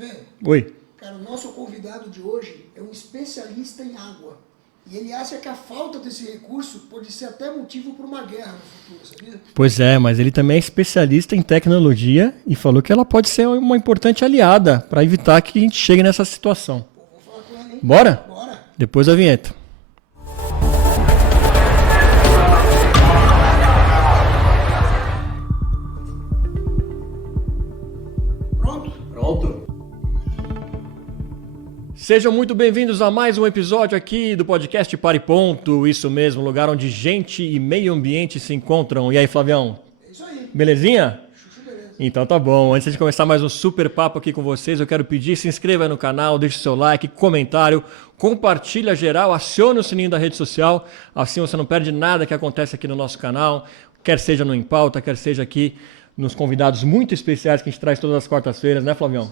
Fê, Oi. cara, o nosso convidado de hoje é um especialista em água. E ele acha que a falta desse recurso pode ser até motivo para uma guerra no futuro, sabia? Pois é, mas ele também é especialista em tecnologia e falou que ela pode ser uma importante aliada para evitar que a gente chegue nessa situação. Pô, vou falar com ele, hein? Bora? Bora. Depois da vinheta. Pronto? Pronto. Sejam muito bem-vindos a mais um episódio aqui do podcast Para e Ponto. Isso mesmo, lugar onde gente e meio ambiente se encontram. E aí, Flavião? É isso aí. Belezinha? Chuchu, beleza. Então tá bom. Antes de começar mais um super papo aqui com vocês, eu quero pedir, se inscreva no canal, deixe seu like, comentário, compartilha geral, acione o sininho da rede social, assim você não perde nada que acontece aqui no nosso canal, quer seja no Em Pauta, quer seja aqui nos convidados muito especiais que a gente traz todas as quartas-feiras, né, Flavião?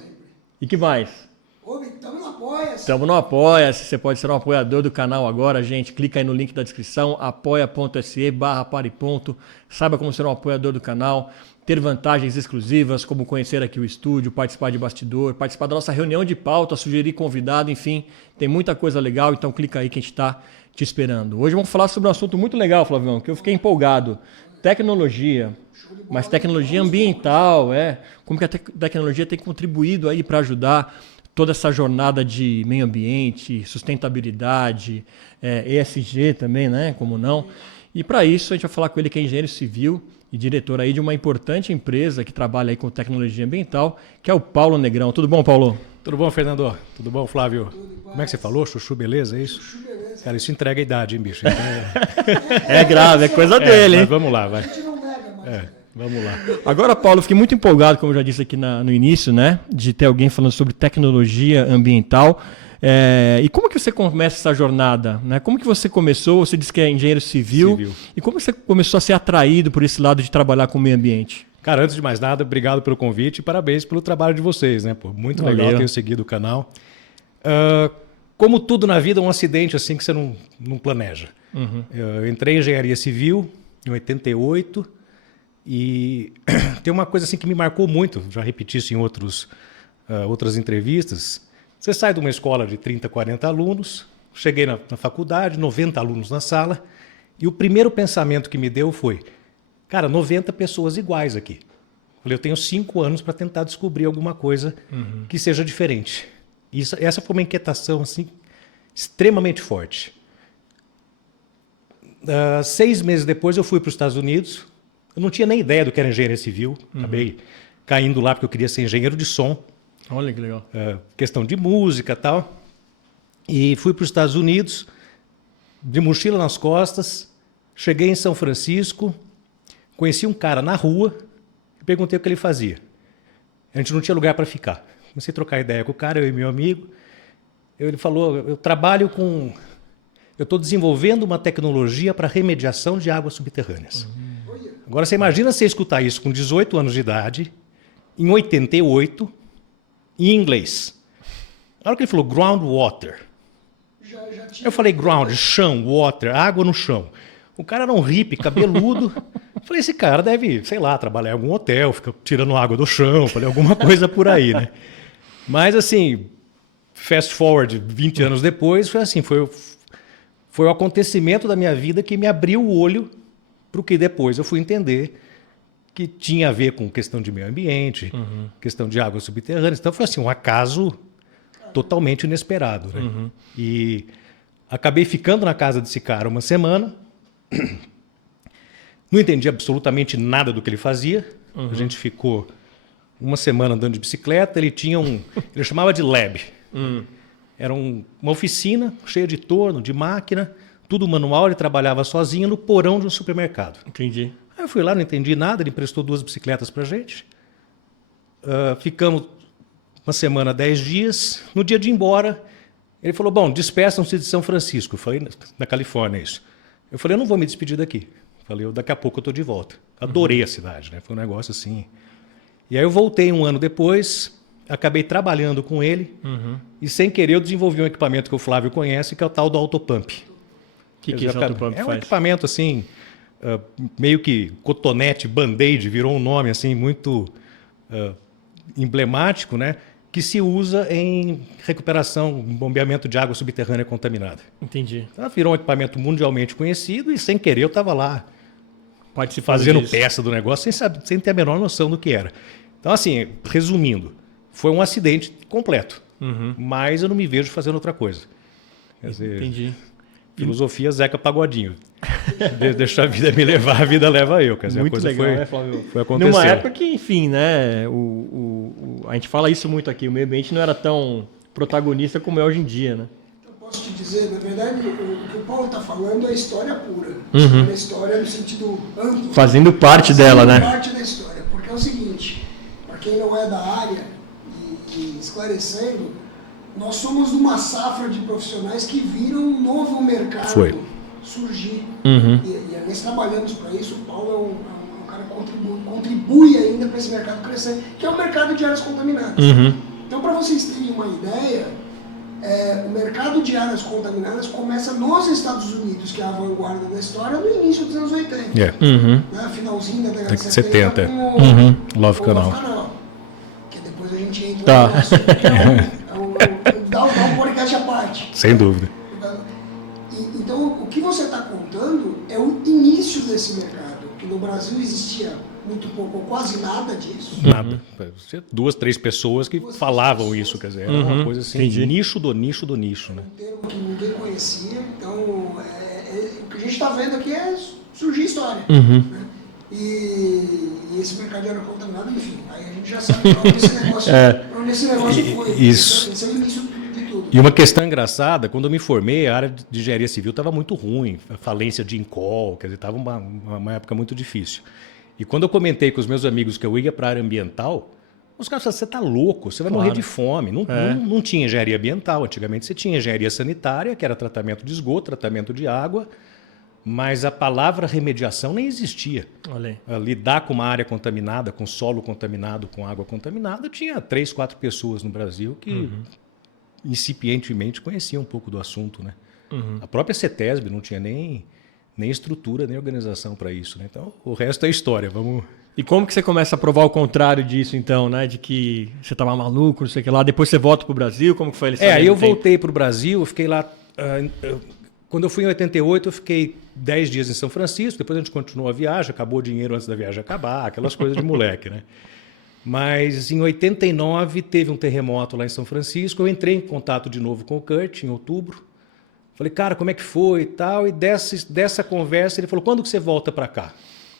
E que mais? Ô, estamos no Apoia-se. Estamos no Apoia-se, você pode ser um apoiador do canal agora, gente. Clica aí no link da descrição, apoia.se/pariponto. Saiba como ser um apoiador do canal, ter vantagens exclusivas, como conhecer aqui o estúdio, participar de bastidor, participar da nossa reunião de pauta, sugerir convidado, enfim. Tem muita coisa legal, então clica aí que a gente está te esperando. Hoje vamos falar sobre um assunto muito legal, Flavião, que eu fiquei empolgado. Tecnologia, mas tecnologia ambiental, como que a tecnologia tem contribuído aí para ajudar toda essa jornada de meio ambiente, sustentabilidade, ESG também, né? Como não? E para isso a gente vai falar com ele que é engenheiro civil e diretor aí de uma importante empresa que trabalha aí com tecnologia ambiental, que é o Paulo Negrão. Tudo bom, Paulo? Tudo bom, Fernando? Tudo bom, Flávio? Como é que você falou? Chuchu, beleza? É isso? Chuchu, beleza. Cara, isso entrega a idade, hein, bicho? Então, É grave, é coisa dele, hein? mas vamos lá, vai. A gente não nega mais. Vamos lá. Agora, Paulo, eu fiquei muito empolgado, como eu já disse aqui no início, né? De ter alguém falando sobre tecnologia ambiental. E como que você começa essa jornada? Né? Como que você começou? Você disse que é engenheiro civil. E como você começou a ser atraído por esse lado de trabalhar com o meio ambiente? Cara, antes de mais nada, obrigado pelo convite e parabéns pelo trabalho de vocês, né? Pô, muito legal, tenho seguido o canal. Como tudo na vida, um acidente assim que você não planeja. Uhum. Eu entrei em engenharia civil em 88 e tem uma coisa assim que me marcou muito, já repeti isso em outras entrevistas. Você sai de uma escola de 30, 40 alunos, cheguei na faculdade, 90 alunos na sala, e o primeiro pensamento que me deu foi, cara, 90 pessoas iguais aqui. Falei, eu tenho 5 anos para tentar descobrir alguma coisa que seja diferente. Essa foi uma inquietação assim, extremamente forte. 6 meses depois eu fui para os Estados Unidos, eu não tinha nem ideia do que era engenharia civil, acabei caindo lá porque eu queria ser engenheiro de som. Olha que legal. Questão de música e tal. E fui para os Estados Unidos, de mochila nas costas, cheguei em São Francisco, conheci um cara na rua e perguntei o que ele fazia. A gente não tinha lugar para ficar. Comecei a trocar ideia com o cara, eu e meu amigo. Ele falou, eu estou desenvolvendo uma tecnologia para remediação de águas subterrâneas. Agora você imagina você escutar isso com 18 anos de idade, em 88, em inglês. Na hora que ele falou groundwater, Já tinha... eu falei ground, chão, water, água no chão. O cara era um hippie, cabeludo. Eu falei, esse cara deve, sei lá, trabalhar em algum hotel, fica tirando água do chão, falei, alguma coisa por aí, né? Mas assim, fast forward 20 anos depois, foi assim, foi o acontecimento da minha vida que me abriu o olho para o que depois eu fui entender que tinha a ver com questão de meio ambiente, questão de águas subterrâneas. Então foi assim, um acaso totalmente inesperado, né? E acabei ficando na casa desse cara uma semana, não entendi absolutamente nada do que ele fazia, a gente ficou uma semana andando de bicicleta, ele chamava de lab. Era uma oficina cheia de torno, de máquina, tudo manual, ele trabalhava sozinho no porão de um supermercado. Entendi. Aí eu fui lá, não entendi nada, ele emprestou 2 bicicletas pra gente. Ficamos uma semana, 10 dias. No dia de ir embora, ele falou, bom, despeçam-se de São Francisco. Eu falei, na Califórnia, isso. Eu falei, eu não vou me despedir daqui. Eu falei, daqui a pouco eu estou de volta. Adorei a cidade, né? Foi um negócio assim. E aí eu voltei um ano depois, acabei trabalhando com ele, e sem querer eu desenvolvi um equipamento que o Flávio conhece, que é o tal do Autopump. O que esse Autopump faz? É um equipamento assim, meio que cotonete, band-aid, virou um nome assim muito emblemático, né? que se usa em recuperação, bombeamento de água subterrânea contaminada. Entendi. Então, virou um equipamento mundialmente conhecido e, sem querer, eu estava lá Participando fazendo disso. peça do negócio sem ter a menor noção do que era. Então, assim, resumindo, foi um acidente completo, mas eu não me vejo fazendo outra coisa. Quer dizer, Entendi. filosofia Zeca Pagodinho. Deixa a vida me levar, a vida leva eu. Quer dizer, Muito a coisa legal, foi, né, Flávio? foi acontecendo. Numa época que, enfim, né, a gente fala isso muito aqui, o meio ambiente não era tão protagonista como é hoje em dia, né? Eu posso te dizer, na verdade, o que o Paulo está falando é história pura. É história no sentido amplo. Fazendo parte dela, né? Parte da história. Porque é o seguinte, para quem não é da área, e esclarecendo, nós somos uma safra de profissionais que viram um novo mercado surgir. E nós trabalhamos para isso. O Paulo é um cara que contribui ainda para esse mercado crescer, que é o mercado de áreas contaminadas. Então, para vocês terem uma ideia, o mercado de áreas contaminadas começa nos Estados Unidos, que é a vanguarda da história, no início dos anos 80. Né? Finalzinho da década de 70 com Love Canal. Que depois a gente entra Tá. no assunto, que dá um podcast à parte. Sem dúvida. Então, o que você está contando é o início desse mercado, que no Brasil existia muito pouco ou quase nada disso. Nada. 2, 3 pessoas que falavam isso, quer dizer, era uma coisa assim, nicho do nicho do nicho. Né? Um termo que ninguém conhecia. Então, o que a gente está vendo aqui é surgir história. Né? E esse mercado de área contaminada, enfim, aí a gente já sabe para onde esse negócio foi. Isso. Esse é o início de tudo. E uma questão engraçada, quando eu me formei, a área de engenharia civil estava muito ruim, a falência de Incol, quer dizer, estava uma época muito difícil. E quando eu comentei com os meus amigos que eu ia para a área ambiental, os caras falaram, você está louco, você vai morrer de fome. Não tinha engenharia ambiental, antigamente você tinha engenharia sanitária, que era tratamento de esgoto, tratamento de água, mas a palavra remediação nem existia. Olha aí. Lidar com uma área contaminada, com solo contaminado, com água contaminada, tinha 3, 4 pessoas no Brasil que incipientemente conheciam um pouco do assunto. Né? A própria CETESB não tinha nem estrutura, nem organização para isso. Né? Então, o resto é história. Vamos... E como que você começa a provar o contrário disso, então, né? De que você estava maluco, não sei o que lá. Depois você volta para o Brasil, como que foi? Aí eu voltei para o Brasil, eu fiquei lá... Quando eu fui em 88, eu fiquei 10 dias em São Francisco, depois a gente continuou a viagem, acabou o dinheiro antes da viagem acabar, aquelas coisas de moleque, né? Mas em 89 teve um terremoto lá em São Francisco, eu entrei em contato de novo com o Kurt em outubro, falei, cara, como é que foi e tal, e dessa conversa ele falou, quando que você volta para cá?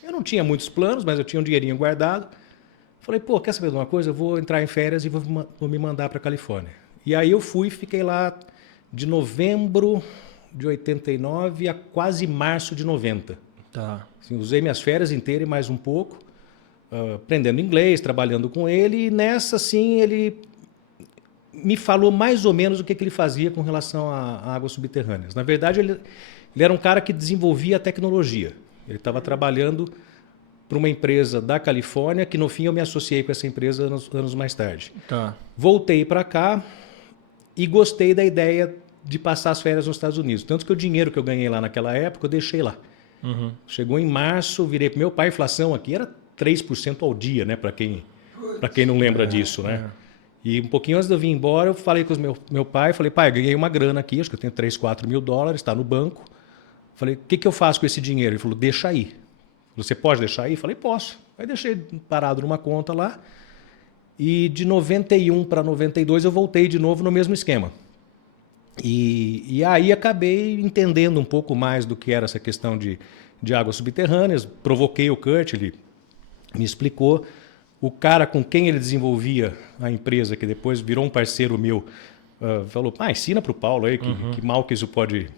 Eu não tinha muitos planos, mas eu tinha um dinheirinho guardado, falei, pô, quer saber de uma coisa? Eu vou entrar em férias e vou me mandar para a Califórnia. E aí eu fui, fiquei lá de novembro de 89 a quase março de 90. Tá. Assim, usei minhas férias inteiras e mais um pouco, aprendendo inglês, trabalhando com ele, e nessa, assim, ele me falou mais ou menos o que ele fazia com relação a águas subterrâneas. Na verdade, ele era um cara que desenvolvia a tecnologia. Ele estava trabalhando para uma empresa da Califórnia, que no fim eu me associei com essa empresa anos mais tarde. Tá. Voltei para cá e gostei da ideia de passar as férias nos Estados Unidos. Tanto que o dinheiro que eu ganhei lá naquela época, eu deixei lá. Chegou em março, virei para meu pai, a inflação aqui era 3% ao dia, né? Para quem não lembra disso, né? E um pouquinho antes de eu vir embora, eu falei com meu pai, falei, pai, eu ganhei uma grana aqui, acho que eu tenho 3, 4 mil dólares, está no banco. Falei, o que eu faço com esse dinheiro? Ele falou, deixa aí. Você pode deixar aí? Falei, posso. Aí deixei parado numa conta lá. E de 91 para 92 eu voltei de novo no mesmo esquema. E aí acabei entendendo um pouco mais do que era essa questão de águas subterrâneas. Provoquei o Kurt, ele me explicou. O cara com quem ele desenvolvia a empresa, que depois virou um parceiro meu, falou, ensina para o Paulo aí que mal que isso pode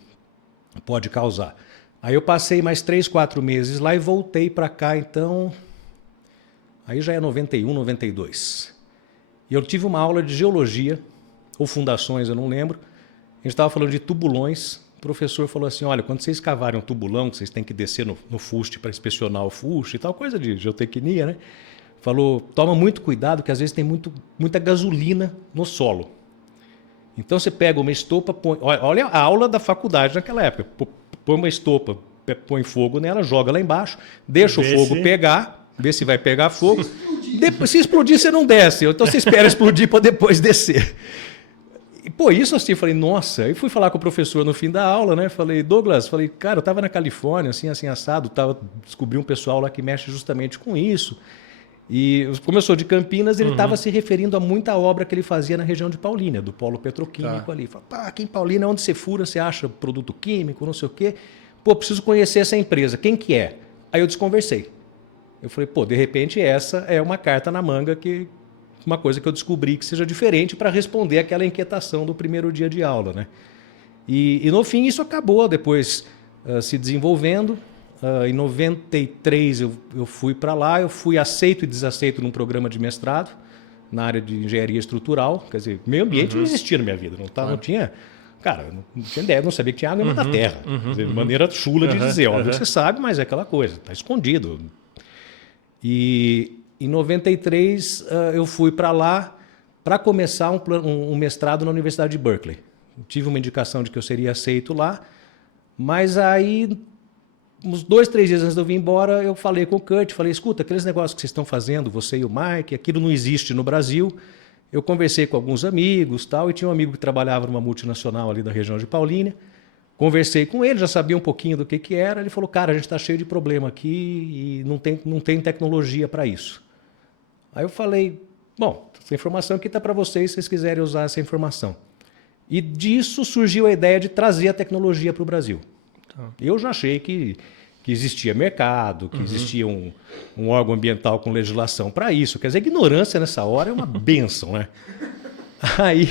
causar. Aí eu passei mais 3, 4 meses lá e voltei para cá, então, aí já é 91, 92. E eu tive uma aula de geologia, ou fundações, eu não lembro. A gente estava falando de tubulões. O professor falou assim, olha, quando vocês cavarem um tubulão, que vocês têm que descer no fuste para inspecionar o fuste e tal, coisa de geotecnia, né? Falou, toma muito cuidado, que às vezes tem muita gasolina no solo. Então você pega uma estopa, olha a aula da faculdade naquela época, põe uma estopa, põe fogo nela, joga lá embaixo, deixa o fogo pegar, vê se vai pegar fogo. Se explodir, você não desce. Então você espera explodir para depois descer. E, pô, isso assim, eu falei, nossa. Aí fui falar com o professor no fim da aula, né? Falei, Douglas, cara, eu estava na Califórnia, assim assado, descobri um pessoal lá que mexe justamente com isso. E como eu sou de Campinas, ele estava se referindo a muita obra que ele fazia na região de Paulínia, do polo petroquímico ali. Falei, pá, aqui em Paulínia, onde você fura, você acha produto químico, não sei o quê. Pô, preciso conhecer essa empresa. Quem que é? Aí eu desconversei. Eu falei, pô, de repente essa é uma carta na manga, uma coisa que eu descobri que seja diferente para responder aquela inquietação do primeiro dia de aula, né? E no fim isso acabou depois se desenvolvendo. Em 93 eu fui para lá, eu fui aceito e desaceito num programa de mestrado na área de engenharia estrutural. Quer dizer, meio ambiente não existia na minha vida, não tinha... Cara, não tinha ideia, não sabia que tinha água na terra. De maneira chula de dizer. Óbvio que você sabe, mas é aquela coisa, está escondido. E em 93 eu fui para lá para começar um mestrado na Universidade de Berkeley. Tive uma indicação de que eu seria aceito lá, mas aí, uns 2, 3 dias antes de eu vir embora, eu falei com o Kurt, falei, escuta, aqueles negócios que vocês estão fazendo, você e o Mike, aquilo não existe no Brasil. Eu conversei com alguns amigos e tinha um amigo que trabalhava numa multinacional ali da região de Paulínia. Conversei com ele, já sabia um pouquinho do que era. Ele falou, cara, a gente está cheio de problema aqui e não tem tecnologia para isso. Aí eu falei, bom, essa informação aqui está para vocês, se vocês quiserem usar essa informação. E disso surgiu a ideia de trazer a tecnologia para o Brasil. Eu já achei que existia mercado, que existia um órgão ambiental com legislação para isso. Quer dizer, a ignorância nessa hora é uma bênção, né? Aí,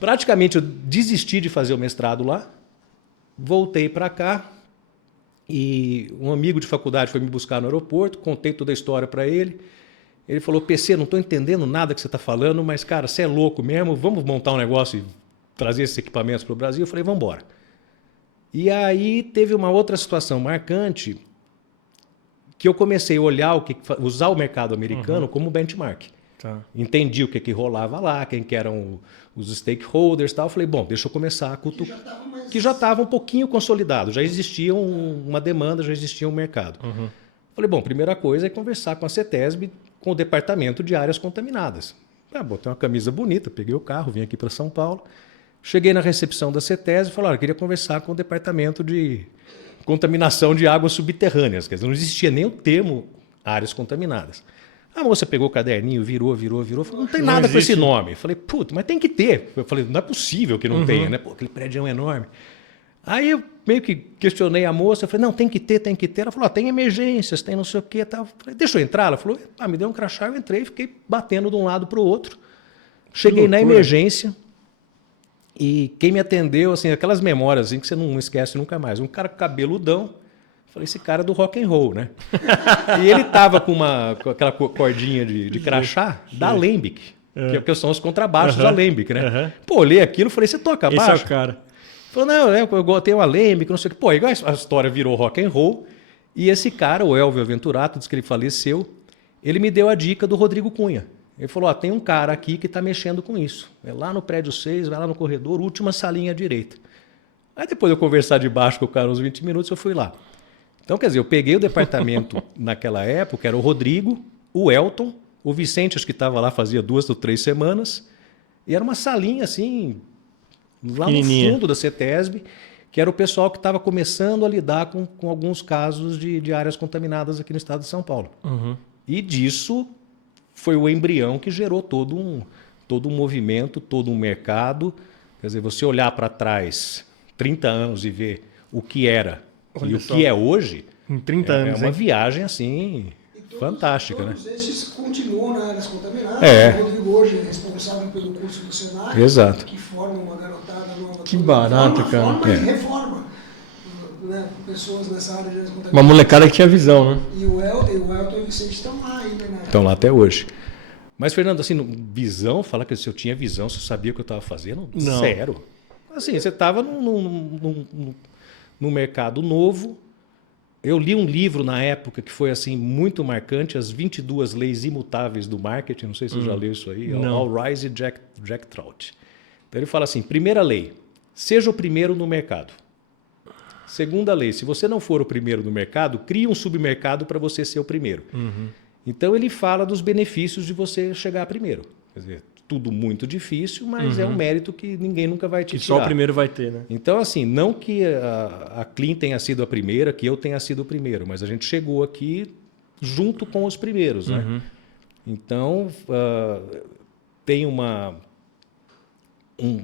praticamente, eu desisti de fazer o mestrado lá, voltei para cá e um amigo de faculdade foi me buscar no aeroporto, contei toda a história para ele. Ele falou, PC, não estou entendendo nada que você está falando, mas, cara, você é louco mesmo, vamos montar um negócio e trazer esses equipamentos para o Brasil? Eu falei, vamos embora. E aí teve uma outra situação marcante que eu comecei a olhar usar o mercado americano como benchmark. Entendi o que rolava lá, quem que eram os stakeholders e tal. Falei, bom, deixa eu começar a cutucar. Que já estava um pouquinho consolidado, já existia uma demanda, já existia um mercado. Falei, bom, primeira coisa é conversar com a CETESB, com o departamento de áreas contaminadas. Botei uma camisa bonita, peguei o carro, vim aqui para São Paulo. Cheguei na recepção da CETESB e falei, eu queria conversar com o departamento de contaminação de águas subterrâneas. Quer dizer, não existia nem o termo áreas contaminadas. A moça pegou o caderninho, virou. Falou, não tem nada com esse nome. Eu falei, puta, mas tem que ter. Eu falei, não é possível que não tenha, né? Pô, aquele prédio é enorme. Aí eu meio que questionei a moça, eu falei, não, tem que ter. Ela falou, tem emergências, tem não sei o quê. Tal. Eu falei, deixa eu entrar. Ela falou, me deu um crachá, eu entrei, fiquei batendo de um lado para o outro. Cheguei na emergência. E quem me atendeu, assim, aquelas memórias assim, que você não esquece nunca mais. Um cara cabeludão. Falei, esse cara é do rock and roll, né? E ele tava com aquela cordinha de crachá da Alembic, que são os contrabaixos da Alembic, né? Pô, olhei aquilo e falei, você toca baixo? Esse é o cara. Falou, não, eu tenho um Alembic, não sei o que. Pô, igual a história virou rock and roll. E esse cara, o Elvio Aventurato, diz que ele faleceu, ele me deu a dica do Rodrigo Cunha. Ele falou, tem um cara aqui que está mexendo com isso. É lá no prédio 6, vai lá no corredor, última salinha à direita. Aí depois de eu conversar de baixo com o cara uns 20 minutos, eu fui lá. Então, quer dizer, eu peguei o departamento naquela época, era o Rodrigo, o Elton, o Vicente, acho que estava lá fazia 2 ou 3 semanas, e era uma salinha assim, lá no fundo da CETESB, que era o pessoal que estava começando a lidar com alguns casos de áreas contaminadas aqui no estado de São Paulo. E disso foi o embrião que gerou todo um movimento, todo um mercado. Quer dizer, você olhar para trás 30 anos e ver o que era e o que é hoje, em 30 anos, é uma viagem assim fantástica, todos né? Esses continuam na áreas contaminadas. É. O Rodrigo hoje é responsável pelo curso do Senac, Exato. que forma uma garotada nova. Que barato, cara. Forma e reforma, né, pessoas nessa área de áreas contaminadas. Uma molecada que tinha visão, né? E o Elton e o Vicente estão lá ainda, né? Estão lá até hoje. Mas, Fernando, assim, visão, falar que se eu tinha visão, se eu sabia o que eu estava fazendo, não. Zero. Assim, você estava num mercado novo. Eu li um livro na época que foi assim muito marcante, As 22 Leis Imutáveis do Marketing. Não sei se você já leu isso aí. Al Rise e Jack Trout. Então ele fala assim, primeira lei, seja o primeiro no mercado. Segunda lei, se você não for o primeiro no mercado, crie um submercado para você ser o primeiro. Então ele fala dos benefícios de você chegar primeiro. Quer dizer, tudo muito difícil, mas é um mérito que ninguém nunca vai te tirar. Só o primeiro vai ter, né? Então, assim, não que a Clean tenha sido a primeira, que eu tenha sido o primeiro, mas a gente chegou aqui junto com os primeiros, né? Então, tem um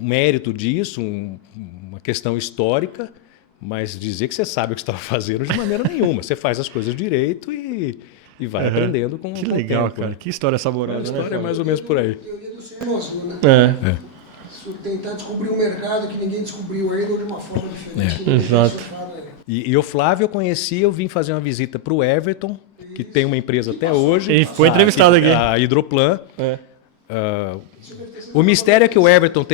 mérito disso, uma questão histórica, mas dizer que você sabe o que você estava fazendo de maneira nenhuma. Você faz as coisas direito e vai aprendendo com o tempo. Que legal, cara. Né? Que história saborosa, A história né? é mais ou menos por aí. Teoria do Sermos, né? Tentar descobrir um mercado que ninguém descobriu ainda de uma forma diferente. Que ninguém Exato. E o Flávio eu conheci, eu vim fazer uma visita para o Everton, que tem uma empresa até hoje. Ele foi entrevistado aqui. A Hidroplan. O mistério é que o Everton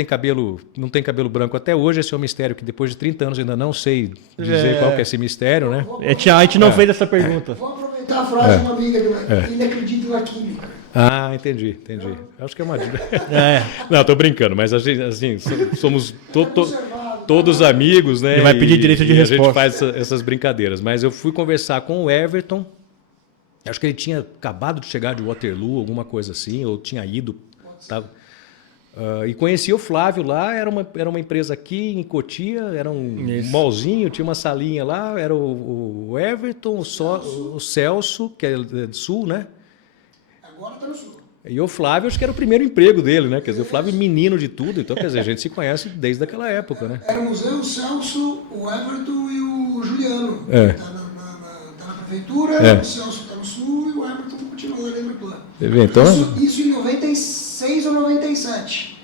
não tem cabelo branco até hoje. Esse é um mistério que depois de 30 anos ainda não sei dizer qual que é esse mistério, né? A gente não fez essa pergunta. Vou aproveitar a frase de uma amiga que ele acredita na química. Ah, entendi. Acho que é uma dica. Não, tô brincando, mas a gente, assim, somos todos amigos, né? Ele vai pedir direito de resposta. A gente faz essas brincadeiras. Mas eu fui conversar com o Everton. Acho que ele tinha acabado de chegar de Waterloo, alguma coisa assim, ou tinha ido. E conheci o Flávio lá, era uma empresa aqui em Cotia, era um mallzinho, tinha uma salinha lá, era o Everton, o Celso, que é do Sul, né? Agora está no Sul. E o Flávio, acho que era o primeiro emprego dele, né? Quer dizer, o Flávio é menino de tudo, então, quer dizer, a gente se conhece desde aquela época, né? Éramos eu, o Celso, o Everton e o Juliano. Está na prefeitura, o Celso está no Sul e o Everton continua lá dentro do plano. Então, isso em 96 ou 97?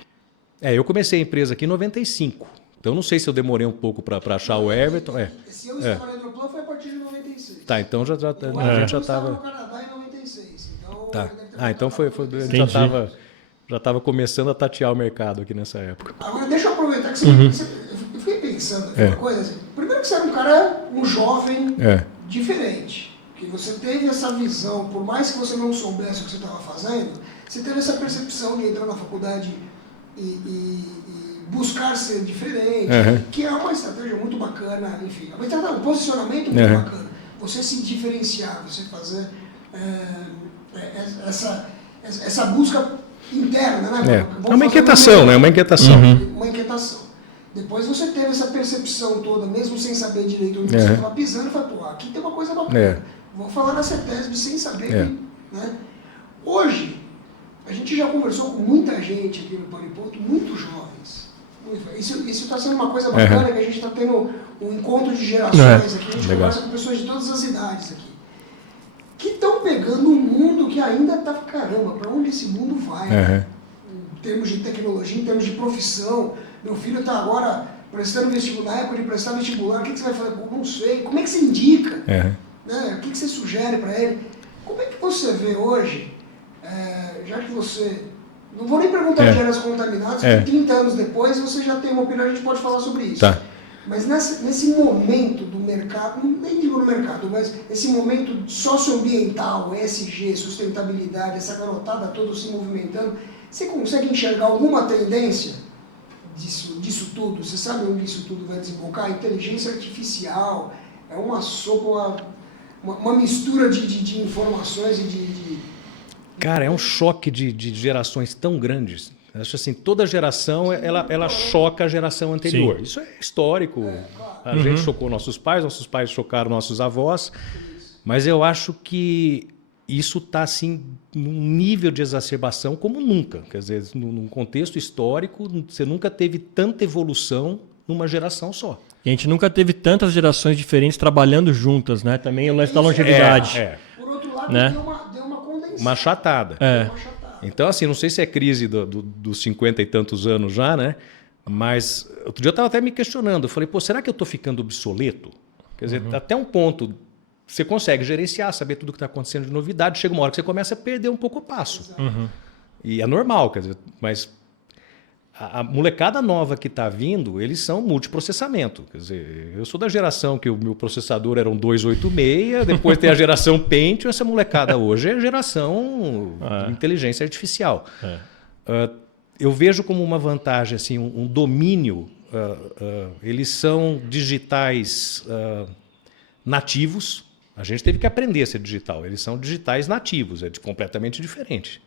eu comecei a empresa aqui em 95. Então, não sei se eu demorei um pouco para achar o Everton. Se eu estava dentro do plano foi a partir de 96. Tá, então a gente já estava... no Canadá em 96. Então, Tá. Então a gente já estava começando a tatear o mercado aqui nessa época. Agora, deixa eu aproveitar que eu fiquei pensando uma coisa assim. Primeiro que você era um jovem diferente. Que você teve essa visão, por mais que você não soubesse o que você estava fazendo, você teve essa percepção de entrar na faculdade e buscar ser diferente, que é uma estratégia muito bacana, enfim, um posicionamento muito bacana. Você se diferenciar, você fazer essa busca interna, né? É uma inquietação, né? Uma inquietação. Uma inquietação. Depois você teve essa percepção toda, mesmo sem saber direito onde você estava pisando, e falou, pô, aqui tem uma coisa bacana. Vou falar na CETESB sem saber. Né? Hoje, a gente já conversou com muita gente aqui no Paniponto, muito jovens. Isso está sendo uma coisa bacana, que a gente está tendo um encontro de gerações aqui, a gente conversa com pessoas de todas as idades aqui. Que estão pegando um mundo que ainda está, caramba, para onde esse mundo vai? Em termos de tecnologia, em termos de profissão. Meu filho está agora prestando vestibular, na época de prestar vestibular, o que você vai fazer? Não sei. Como é que você indica? Né? O que você sugere para ele? Como é que você vê hoje, já que você... Não vou nem perguntar de áreas contaminadas, porque 30 anos depois você já tem uma opinião, a gente pode falar sobre isso. Tá. Mas nesse momento do mercado, nem digo no mercado, mas esse momento socioambiental, ESG, sustentabilidade, essa garotada toda se movimentando, você consegue enxergar alguma tendência disso tudo? Você sabe onde isso tudo vai desembocar? Inteligência artificial, é uma sopa, uma mistura de informações e de... Cara, é um choque de gerações tão grandes. Acho assim, toda geração ela choca a geração anterior. Sim. Isso é histórico. A gente chocou nossos pais chocaram nossos avós. Mas eu acho que isso está assim, num nível de exacerbação como nunca. Quer dizer, num contexto histórico, você nunca teve tanta evolução numa geração só. E a gente nunca teve tantas gerações diferentes trabalhando juntas, né? Também o lance da longevidade. Por outro lado, né? deu uma condensada. Uma achatada. Então, assim, não sei se é crise dos 50 e tantos anos já, né? Mas outro dia eu estava até me questionando. Eu falei, pô, será que eu estou ficando obsoleto? Quer dizer, até um ponto você consegue gerenciar, saber tudo o que está acontecendo de novidade. Chega uma hora que você começa a perder um pouco o passo. E é normal, quer dizer, mas a molecada nova que está vindo, eles são multiprocessamento. Quer dizer, eu sou da geração que o meu processador era um 286, depois tem a geração Pentium, essa molecada hoje é geração inteligência artificial. Eu vejo como uma vantagem, assim, um domínio. Eles são digitais nativos, A gente teve que aprender a ser digital. Eles são digitais nativos, completamente diferente.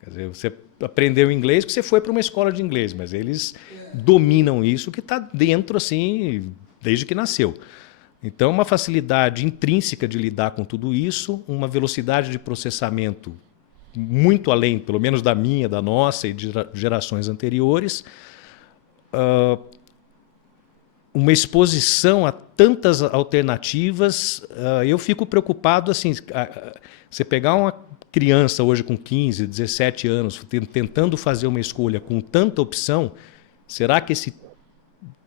Quer dizer, você aprendeu inglês porque você foi para uma escola de inglês, mas eles dominam isso que está dentro, assim, desde que nasceu. Então, uma facilidade intrínseca de lidar com tudo isso, uma velocidade de processamento muito além, pelo menos da minha, da nossa e de gerações anteriores, uma exposição a tantas alternativas. Eu fico preocupado, assim, você pegar uma criança hoje com 15, 17 anos, tentando fazer uma escolha com tanta opção, será que esse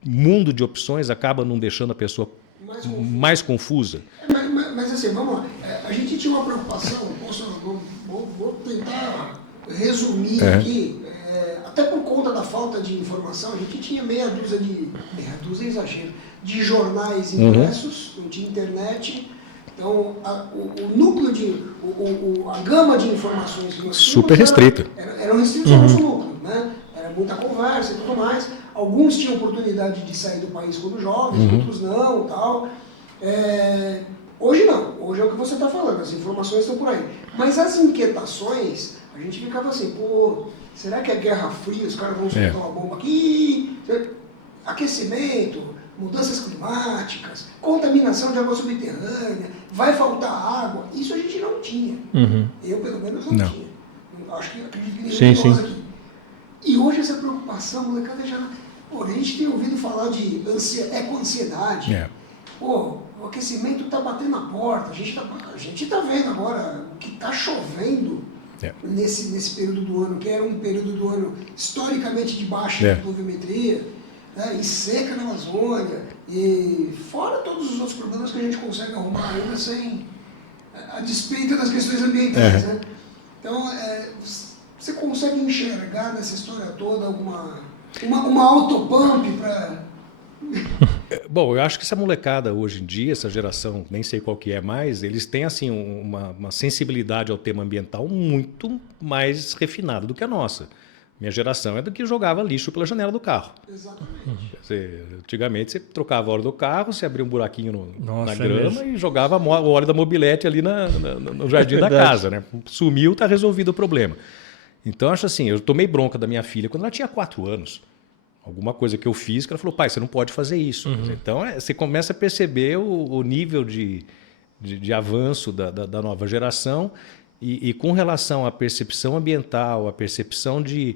mundo de opções acaba não deixando a pessoa mais confusa? Mas assim, vamos lá. A gente tinha uma preocupação, vou tentar resumir aqui, até por conta da falta de informação, a gente tinha meia dúzia é exagero, de jornais impressos, não tinha internet. Então, o núcleo a gama de informações que nós tínhamos super restrita. Eram restritos ao nosso núcleo, né? Era muita conversa e tudo mais. Alguns tinham oportunidade de sair do país quando jovens, outros não, tal. Hoje não, hoje é o que você está falando, as informações estão por aí. Mas as inquietações, a gente ficava assim, pô, será que é Guerra Fria, os caras vão soltar uma bomba aqui? Aquecimento, mudanças climáticas, contaminação de água subterrânea, vai faltar água. Isso a gente não tinha. Eu, pelo menos, não tinha. Acho que acredito que ninguém de nós aqui. E hoje essa preocupação, molecada, pô, a gente tem ouvido falar de eco-ansiedade. Pô, o aquecimento está batendo na porta. A gente tá vendo agora o que está chovendo nesse período do ano, que era um período do ano historicamente de baixa pluviometria, né, e seca na Amazônia, e fora todos os outros problemas que a gente consegue arrumar ainda a despeito das questões ambientais. Né? Então, você consegue enxergar nessa história toda uma autopump para... Bom, eu acho que essa molecada hoje em dia, essa geração, nem sei qual que é mais, eles têm assim uma sensibilidade ao tema ambiental muito mais refinada do que a nossa. Minha geração é do que jogava lixo pela janela do carro. Exatamente. Antigamente você trocava o óleo do carro, você abria um buraquinho na grama e jogava o óleo da mobilete ali no jardim da casa. Né? Sumiu, está resolvido o problema. Então, acho assim, eu tomei bronca da minha filha quando ela tinha 4 anos. Alguma coisa que eu fiz que ela falou, pai, você não pode fazer isso. Então, você começa a perceber o nível de avanço da nova geração e com relação à percepção ambiental, à percepção de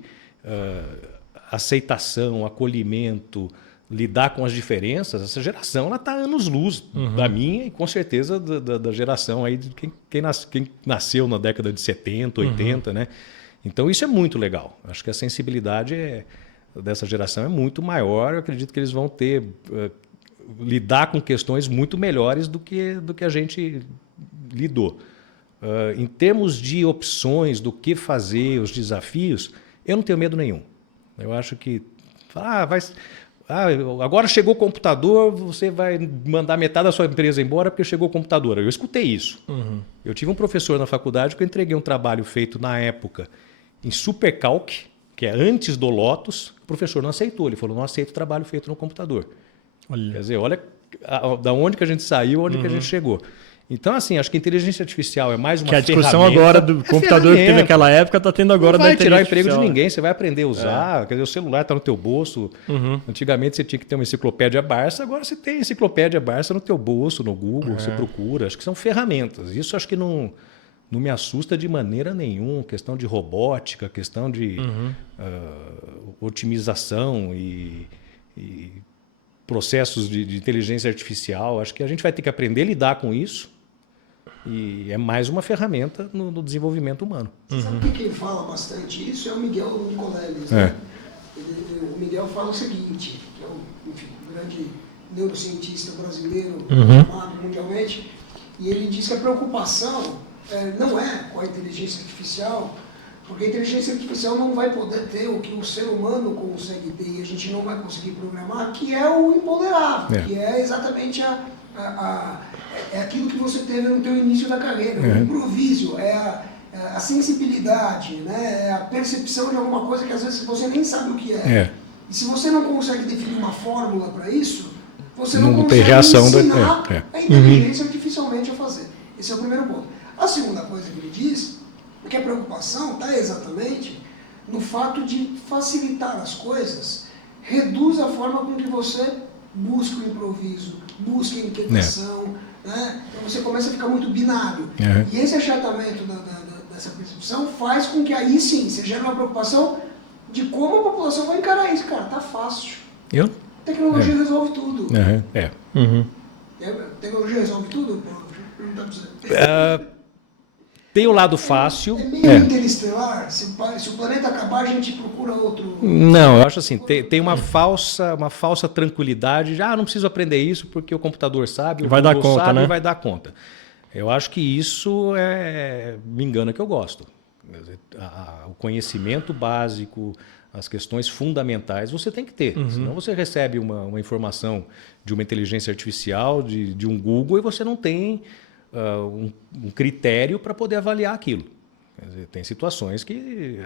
aceitação, acolhimento, lidar com as diferenças, essa geração está anos-luz da minha e com certeza da geração aí de quem nasceu na década de 70, 80, né? Então, isso é muito legal. Acho que a sensibilidade dessa geração é muito maior. Eu acredito que eles vão lidar com questões muito melhores do que a gente lidou. Em termos de opções, do que fazer, os desafios, eu não tenho medo nenhum. Eu acho que agora chegou o computador, você vai mandar metade da sua empresa embora porque chegou o computador. Eu escutei isso. Eu tive um professor na faculdade que eu entreguei um trabalho feito na época em SuperCalc, que é antes do Lotus. O professor não aceitou. Ele falou, não aceito trabalho feito no computador. Quer dizer, olha da onde que a gente saiu, onde que a gente chegou. Então, assim, acho que a inteligência artificial é mais uma ferramenta. Que a discussão agora do computador que teve naquela época está tendo agora da inteligência artificial. Não vai tirar o emprego de ninguém, você vai aprender a usar. Quer dizer, o celular está no teu bolso. Antigamente você tinha que ter uma enciclopédia Barça, agora você tem enciclopédia Barça no teu bolso, no Google, você procura. Acho que são ferramentas. Isso acho que não me assusta de maneira nenhuma. Questão de robótica, questão de otimização e processos de inteligência artificial. Acho que a gente vai ter que aprender a lidar com isso. E é mais uma ferramenta no desenvolvimento humano. Você sabe que quem fala bastante isso é o Miguel Nicoleles. Né? O Miguel fala o seguinte, que é um grande neurocientista brasileiro, amado mundialmente, e ele diz que a preocupação não é com a inteligência artificial, porque a inteligência artificial não vai poder ter o que o ser humano consegue ter e a gente não vai conseguir programar, que é o imponderável, que é exatamente aquilo que você teve no teu início da carreira, o improviso, a sensibilidade, né? É a percepção de alguma coisa que às vezes você nem sabe o que é. E se você não consegue definir uma fórmula para isso, você não tem consegue reação ensinar a inteligência dificilmente a fazer. Esse é o primeiro ponto. A segunda coisa que ele diz, que a preocupação está exatamente no fato de facilitar as coisas, reduz a forma com que você busca o improviso, busca a inquietação, né? Então você começa a ficar muito binário. E esse achatamento dessa percepção faz com que aí sim você gere uma preocupação de como a população vai encarar isso. Cara, tá fácil. A tecnologia resolve tudo. Tecnologia resolve tudo? Não dá pra dizer. Tem o lado fácil. É meio interestelar? Se o planeta acabar, a gente procura outro. Não, eu acho assim, tem uma falsa tranquilidade. Não preciso aprender isso porque o computador sabe, vai dar conta, sabe, né? E vai dar conta. Eu acho que isso me engana que eu gosto. O conhecimento básico, as questões fundamentais, você tem que ter. Senão você recebe uma informação de uma inteligência artificial, de um Google, e você não tem um critério para poder avaliar aquilo. Quer dizer, tem situações que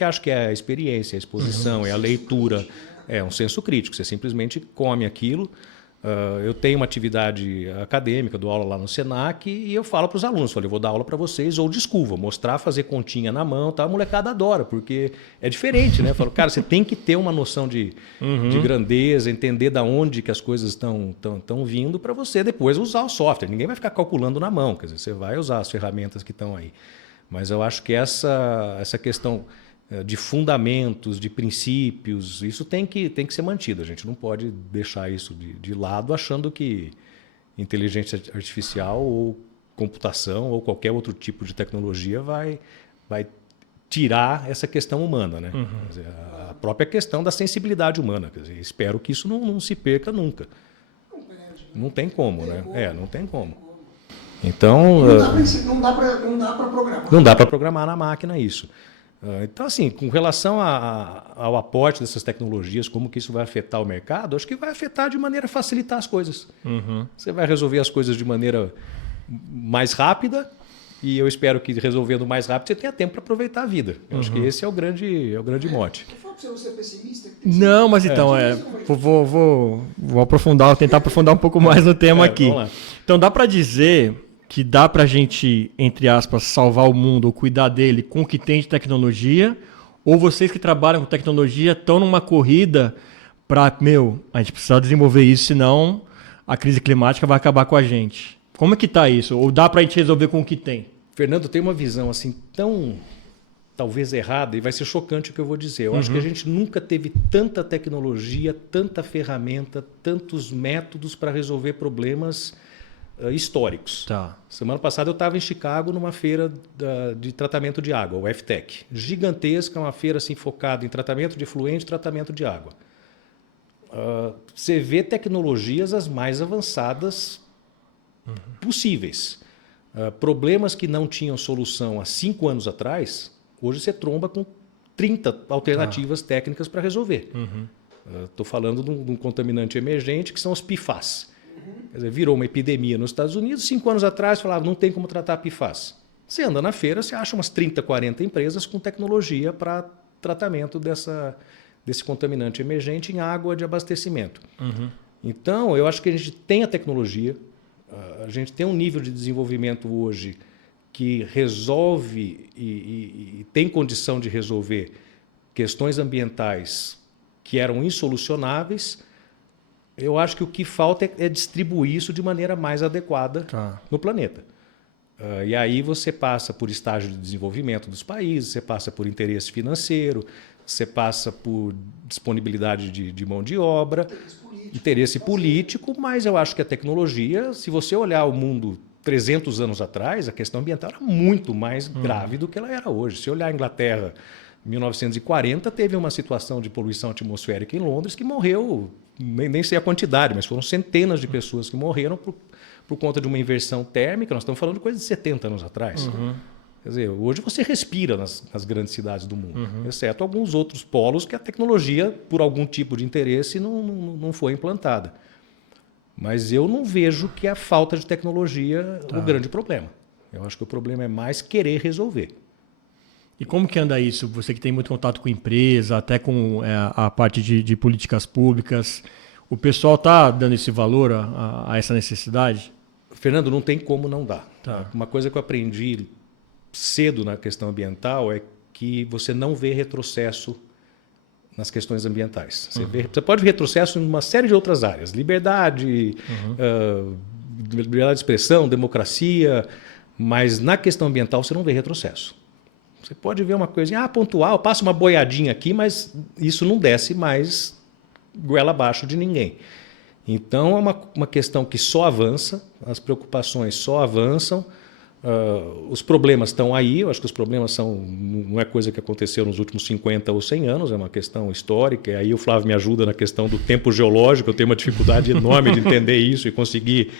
acho que é a experiência, a exposição, é a leitura, é um senso crítico. Você simplesmente come aquilo. Eu tenho uma atividade acadêmica, dou aula lá no Senac, e eu falo para os alunos, eu vou dar aula para vocês old school, vou mostrar, fazer continha na mão, tá? A molecada adora, porque é diferente, né? Eu falo, cara, você tem que ter uma noção de grandeza, entender da onde que as coisas estão vindo para você depois usar o software. Ninguém vai ficar calculando na mão, quer dizer, você vai usar as ferramentas que estão aí. Mas eu acho que essa questão de fundamentos, de princípios, isso tem que ser mantido. A gente não pode deixar isso de lado achando que inteligência artificial ou computação ou qualquer outro tipo de tecnologia vai tirar essa questão humana, né? Quer dizer, a própria questão da sensibilidade humana. Quer dizer, espero que isso não se perca nunca. Não tem como, né? Não tem como. Então, não dá para programar. Não dá para programar na máquina isso. Então, assim, com relação ao aporte dessas tecnologias, como que isso vai afetar o mercado, acho que vai afetar de maneira a facilitar as coisas. Você vai resolver as coisas de maneira mais rápida, e eu espero que resolvendo mais rápido você tenha tempo para aproveitar a vida. Eu acho que esse é o grande mote. Você não ser pessimista? Não, mas então, vou aprofundar, tentar aprofundar um pouco mais no tema aqui. Vamos lá. Então, dá para dizer que dá para a gente, entre aspas, salvar o mundo ou cuidar dele com o que tem de tecnologia, ou vocês que trabalham com tecnologia estão numa corrida para, a gente precisa desenvolver isso, senão a crise climática vai acabar com a gente. Como é que está isso? Ou dá para a gente resolver com o que tem? Fernando, tem uma visão assim tão, talvez errada, e vai ser chocante o que eu vou dizer. Eu acho que a gente nunca teve tanta tecnologia, tanta ferramenta, tantos métodos para resolver problemas históricos. Tá. Semana passada eu estava em Chicago numa feira de tratamento de água, o FTech. Gigantesca, uma feira assim, focada em tratamento de efluente e tratamento de água. Você vê tecnologias as mais avançadas possíveis. Problemas que não tinham solução há 5 anos atrás, hoje você tromba com 30 alternativas técnicas para resolver. Estou falando de um contaminante emergente que são os PFAS. Quer dizer, virou uma epidemia nos Estados Unidos. 5 anos atrás falava, não tem como tratar PFAS. Você anda na feira, você acha umas 30, 40 empresas com tecnologia para tratamento desse contaminante emergente em água de abastecimento. Então, eu acho que a gente tem a tecnologia, a gente tem um nível de desenvolvimento hoje que resolve e tem condição de resolver questões ambientais que eram insolucionáveis. Eu acho que o que falta é distribuir isso de maneira mais adequada no planeta. E aí você passa por estágio de desenvolvimento dos países, você passa por interesse financeiro, você passa por disponibilidade de mão de obra, interesse político, mas eu acho que a tecnologia, se você olhar o mundo 300 anos atrás, a questão ambiental era muito mais grave do que ela era hoje. Se olhar a Inglaterra, em 1940, teve uma situação de poluição atmosférica em Londres que morreu, nem sei a quantidade, mas foram centenas de pessoas que morreram por conta de uma inversão térmica. Nós estamos falando de coisa de 70 anos atrás. Quer dizer, hoje você respira nas grandes cidades do mundo, exceto alguns outros polos que a tecnologia, por algum tipo de interesse, não foi implantada. Mas eu não vejo que a falta de tecnologia é o grande problema. Eu acho que o problema é mais querer resolver. E como que anda isso? Você que tem muito contato com empresa, até com a parte de políticas públicas, O pessoal está dando esse valor a essa necessidade? Fernando, não tem como não dar. Tá. Uma coisa que eu aprendi cedo na questão ambiental é que você não vê retrocesso nas questões ambientais. Você pode ver retrocesso em uma série de outras áreas. Liberdade, liberdade de expressão, democracia, mas na questão ambiental você não vê retrocesso. Você pode ver uma coisinha pontual, passa uma boiadinha aqui, mas isso não desce mais goela abaixo de ninguém. Então é uma questão que só avança, as preocupações só avançam, os problemas estão aí, eu acho que os problemas não é coisa que aconteceu nos últimos 50 ou 100 anos, é uma questão histórica, e aí o Flávio me ajuda na questão do tempo geológico, eu tenho uma dificuldade enorme de entender isso e conseguir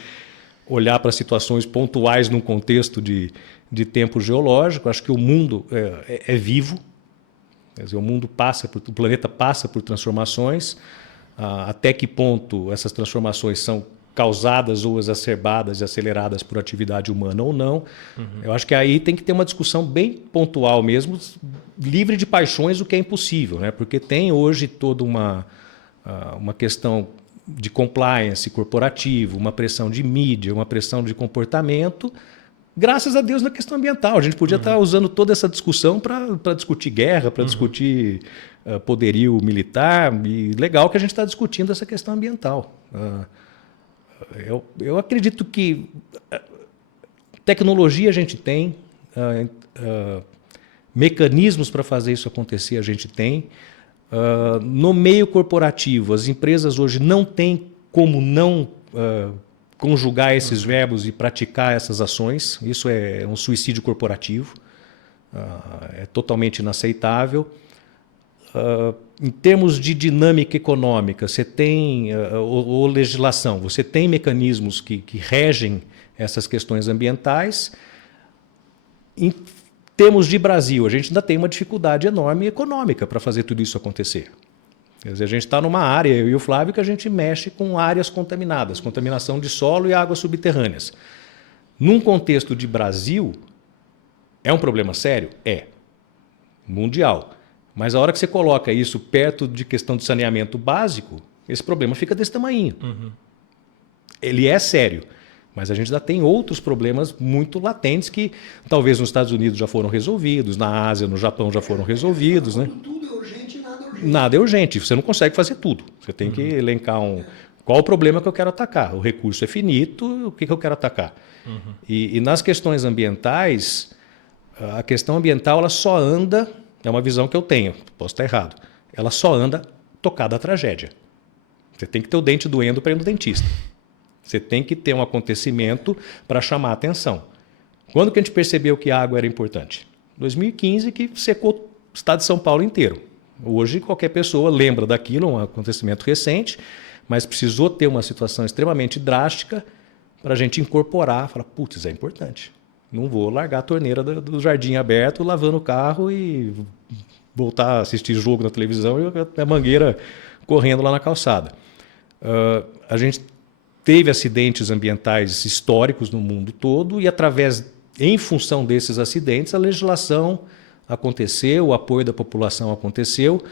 olhar para situações pontuais num contexto de tempo geológico. Acho que o mundo é vivo, quer dizer, o planeta passa por transformações, até que ponto essas transformações são causadas ou exacerbadas e aceleradas por atividade humana ou não. Eu acho que aí tem que ter uma discussão bem pontual mesmo, livre de paixões, o que é impossível, né? Porque tem hoje toda uma questão de compliance corporativo, uma pressão de mídia, uma pressão de comportamento, graças a Deus na questão ambiental. A gente podia estar usando toda essa discussão para discutir guerra, para discutir poderio militar, e legal que a gente está discutindo essa questão ambiental. Eu acredito que tecnologia a gente tem, mecanismos para fazer isso acontecer a gente tem. No meio corporativo, as empresas hoje não têm como não conjugar esses verbos e praticar essas ações. Isso é um suicídio corporativo, é totalmente inaceitável. Em termos de dinâmica econômica, você tem, ou legislação, você tem mecanismos que regem essas questões ambientais. Em termos de Brasil, a gente ainda tem uma dificuldade enorme econômica para fazer tudo isso acontecer. Quer dizer, a gente está numa área, eu e o Flávio, que a gente mexe com áreas contaminadas, contaminação de solo e águas subterrâneas. Num contexto de Brasil, é um problema sério? É. Mundial. Mas a hora que você coloca isso perto de questão de saneamento básico, esse problema fica desse tamanho. Ele é sério, mas a gente ainda tem outros problemas muito latentes que talvez nos Estados Unidos já foram resolvidos, na Ásia, no Japão já foram resolvidos. Né? Tudo é urgente e nada é urgente. Nada é urgente, você não consegue fazer tudo. Você tem que elencar qual o problema que eu quero atacar. O recurso é finito, o que eu quero atacar? E nas questões ambientais, a questão ambiental ela só anda... É uma visão que eu tenho, posso estar errado. Ela só anda tocada à tragédia. Você tem que ter o dente doendo para ir no dentista. Você tem que ter um acontecimento para chamar a atenção. Quando que a gente percebeu que a água era importante? 2015, que secou o estado de São Paulo inteiro. Hoje, qualquer pessoa lembra daquilo, um acontecimento recente, mas precisou ter uma situação extremamente drástica para a gente incorporar, falar, putz, é importante. Não vou largar a torneira do jardim aberto, lavando o carro e voltar a assistir jogo na televisão e a mangueira correndo lá na calçada. A gente teve acidentes ambientais históricos no mundo todo e, em função desses acidentes, a legislação aconteceu, o apoio da população aconteceu,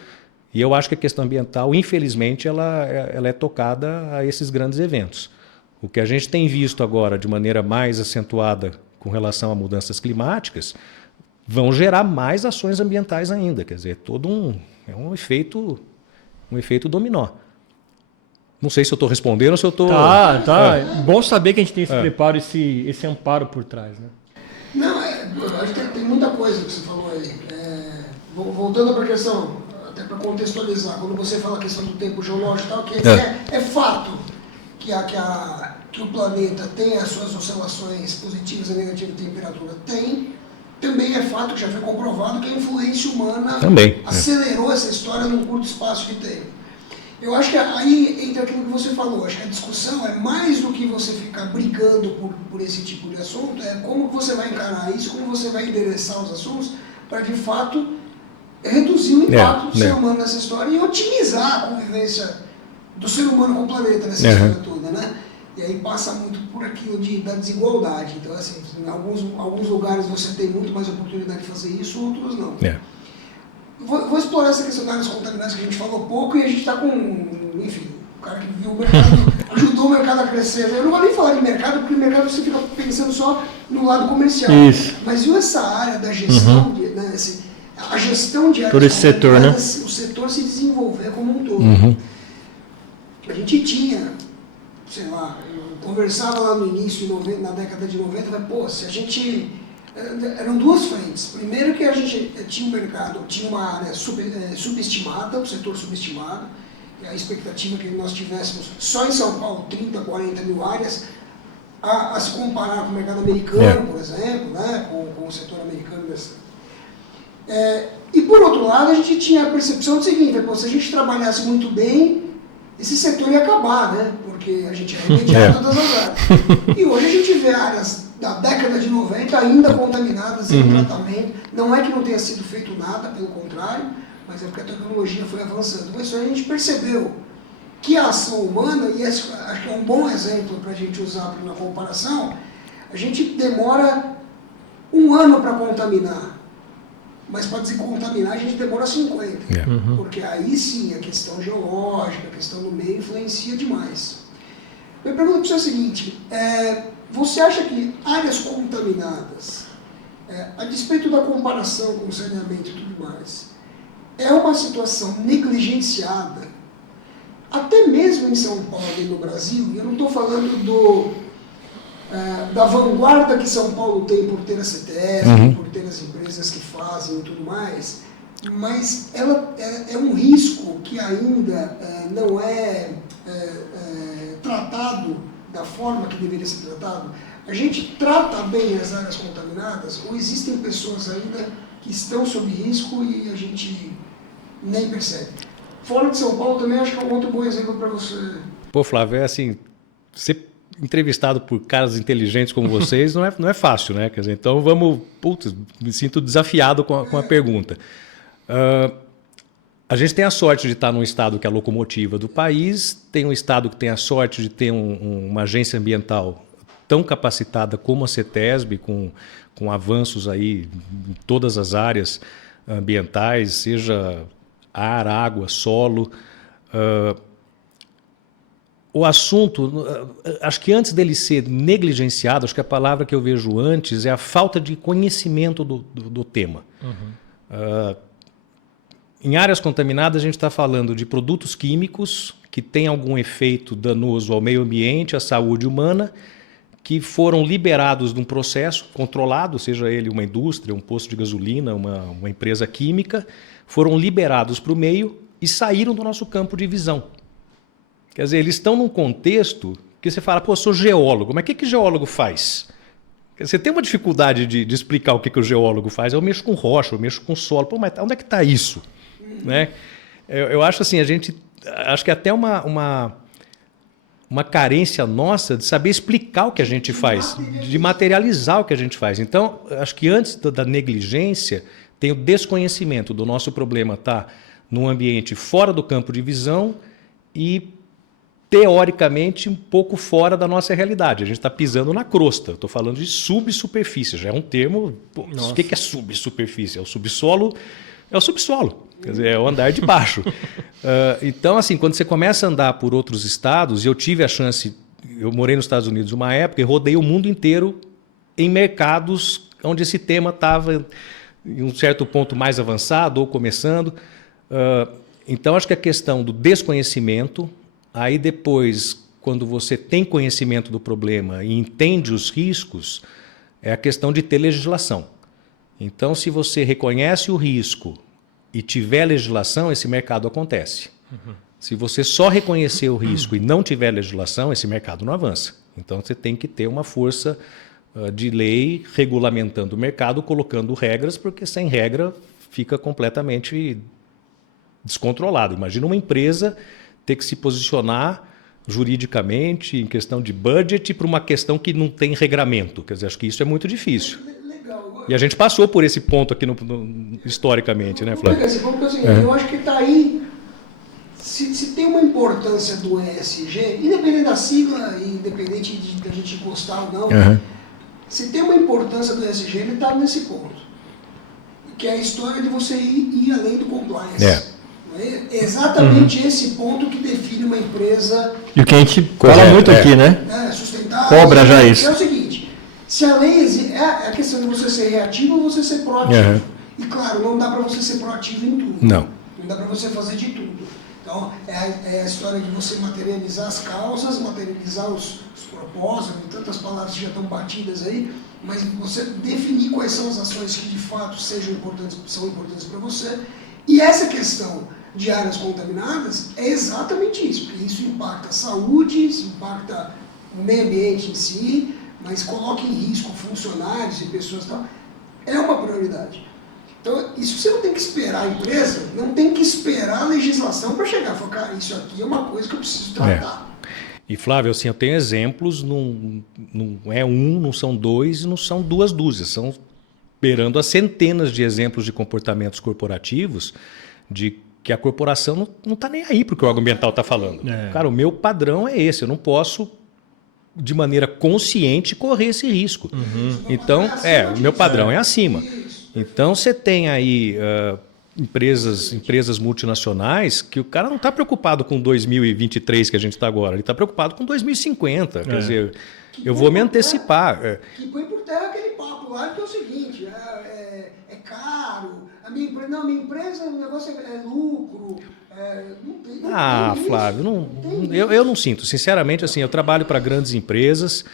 e eu acho que a questão ambiental, infelizmente, ela é tocada a esses grandes eventos. O que a gente tem visto agora de maneira mais acentuada com relação a mudanças climáticas, vão gerar mais ações ambientais ainda. Quer dizer, é um efeito dominó. Não sei se eu estou respondendo ou se eu estou... Tá. É bom saber que a gente tem esse preparo, esse amparo por trás, né? Não, eu acho que tem muita coisa que você falou aí. Voltando para a questão, até para contextualizar, quando você fala a questão do tempo geológico e tal, que é fato que o planeta tem as suas oscilações positivas e negativas de temperatura, também é fato que já foi comprovado que a influência humana acelerou essa história num curto espaço de tempo. Eu acho que aí entra aquilo que você falou, acho que a discussão é mais do que você ficar brigando por esse tipo de assunto, é como que você vai encarar isso, como você vai endereçar os assuntos para de fato reduzir o impacto do ser humano nessa história e otimizar a convivência do ser humano com o planeta nessa história toda, né? E aí passa muito por aquilo da desigualdade. Então, assim, em alguns lugares você tem muito mais oportunidade de fazer isso, outros não. Vou explorar essa questão das áreas contaminadas que a gente falou pouco e a gente está com, enfim, cara que viu o mercado, ajudou o mercado a crescer. Eu não vou nem falar de mercado, porque o mercado você fica pensando só no lado comercial. Isso. Mas viu essa área da gestão, né, a gestão de áreas todo esse setor, né? O setor se desenvolver como um todo. A gente tinha, sei lá, eu conversava lá no início, na década de 90, mas, pô, se a gente... Eram duas frentes. Primeiro que a gente tinha um mercado, tinha uma área subestimada, um setor subestimado, a expectativa que nós tivéssemos só em São Paulo 30, 40 mil áreas, a se comparar com o mercado americano, por exemplo, né, com o setor americano. E por outro lado, a gente tinha a percepção do seguinte, pô, se a gente trabalhasse muito bem, esse setor ia acabar, né, porque a gente ia remediar todas as áreas. E hoje a gente vê áreas da década de 90 ainda contaminadas em tratamento. Não é que não tenha sido feito nada, pelo contrário, mas é porque a tecnologia foi avançando. Mas isso a gente percebeu que a ação humana, e esse acho que é um bom exemplo para a gente usar na comparação, a gente demora 1 ano para contaminar, mas para descontaminar a gente demora 50. Porque aí sim a questão geológica, a questão do meio influencia demais. Minha pergunta para você é a seguinte, você acha que áreas contaminadas, a despeito da comparação com o saneamento e tudo mais, é uma situação negligenciada, até mesmo em São Paulo e no Brasil? Eu não estou falando da vanguarda que São Paulo tem por ter a CETESB, por ter as empresas que fazem e tudo mais, mas ela é um risco que ainda não é tratado da forma que deveria ser tratado. A gente trata bem as áreas contaminadas ou existem pessoas ainda que estão sob risco e a gente nem percebe? Fora de São Paulo também acho que é um outro bom exemplo para você. Pô, Flávio, é assim, ser entrevistado por caras inteligentes como vocês não é fácil, né? Quer dizer, então vamos... Putz, me sinto desafiado com a pergunta. A gente tem a sorte de estar num estado que é a locomotiva do país, tem um estado que tem a sorte de ter uma agência ambiental tão capacitada como a CETESB, com avanços aí em todas as áreas ambientais, seja ar, água, solo. O assunto, acho que antes dele ser negligenciado, acho que a palavra que eu vejo antes é a falta de conhecimento do tema. Em áreas contaminadas, a gente está falando de produtos químicos que têm algum efeito danoso ao meio ambiente, à saúde humana, que foram liberados de um processo controlado, seja ele uma indústria, um posto de gasolina, uma empresa química, foram liberados para o meio e saíram do nosso campo de visão. Quer dizer, eles estão num contexto que você fala, pô, eu sou geólogo, mas o que geólogo faz? Você tem uma dificuldade de explicar o que o geólogo faz. Eu mexo com rocha, eu mexo com solo. Pô, mas onde é que está isso? Né? Eu acho assim, acho que até uma carência nossa de saber explicar o que a gente faz, de materializar o que a gente faz. Então, acho que antes da negligência, tem o desconhecimento do nosso problema estar num ambiente fora do campo de visão e, teoricamente, um pouco fora da nossa realidade. A gente está pisando na crosta. Estou falando de subsuperfície, já é um termo... Pô, o que é subsuperfície? É o subsolo? É o subsolo. Quer dizer, é o andar de baixo. Então, assim, quando você começa a andar por outros estados, eu tive a chance... Eu morei nos Estados Unidos uma época e rodei o mundo inteiro em mercados onde esse tema estava em um certo ponto mais avançado ou começando. Então, acho que a questão do desconhecimento, aí depois, quando você tem conhecimento do problema e entende os riscos, é a questão de ter legislação. Então, se você reconhece o risco e tiver legislação, esse mercado acontece. Se você só reconhecer o risco e não tiver legislação, esse mercado não avança. Então, você tem que ter uma força de lei regulamentando o mercado, colocando regras, porque sem regra fica completamente descontrolado. Imagina uma empresa ter que se posicionar juridicamente em questão de budget para uma questão que não tem regramento. Quer dizer, acho que isso é muito difícil. E a gente passou por esse ponto aqui historicamente, né, Flávio? Eu acho que está aí, se tem uma importância do ESG, independente da sigla, independente da gente gostar ou não, se tem uma importância do ESG, ele está nesse ponto. Que é a história de você ir além do compliance. Não é É exatamente esse ponto que define uma empresa E o que a gente fala muito aqui, né? Sustentável. Cobra já isso. É o seguinte, se a lei é a questão de você ser reativo ou você ser proativo. E claro, não dá para você ser proativo em tudo. Não. Não dá para você fazer de tudo. Então, é a história de você materializar as causas, materializar os propósitos, tantas palavras que já estão batidas aí, mas você definir quais são as ações que de fato são importantes para você. E essa questão de áreas contaminadas é exatamente isso, porque isso impacta a saúde, isso impacta o meio ambiente em si, mas coloca em risco funcionários e pessoas e tal. É uma prioridade. Então, isso você não tem que esperar a empresa, não tem que esperar a legislação para chegar e falar, cara, isso aqui é uma coisa que eu preciso tratar. E Flávio, assim, eu tenho exemplos, não é um, não são dois, não são duas dúzias, são beirando a centenas de exemplos de comportamentos corporativos de que a corporação não está nem aí para o que o órgão ambiental está falando. Cara, o meu padrão é esse, eu não posso, de maneira consciente, correr esse risco. Então, o meu padrão é acima. Então, você tem aí empresas multinacionais que o cara não está preocupado com 2023 que a gente está agora, ele está preocupado com 2050. Quer dizer, eu vou me antecipar. Que põe por terra aquele papo lá que é o seguinte, é caro, minha empresa, o negócio é lucro. Não tem Flávio, eu não sinto. Sinceramente, assim, eu trabalho para grandes empresas,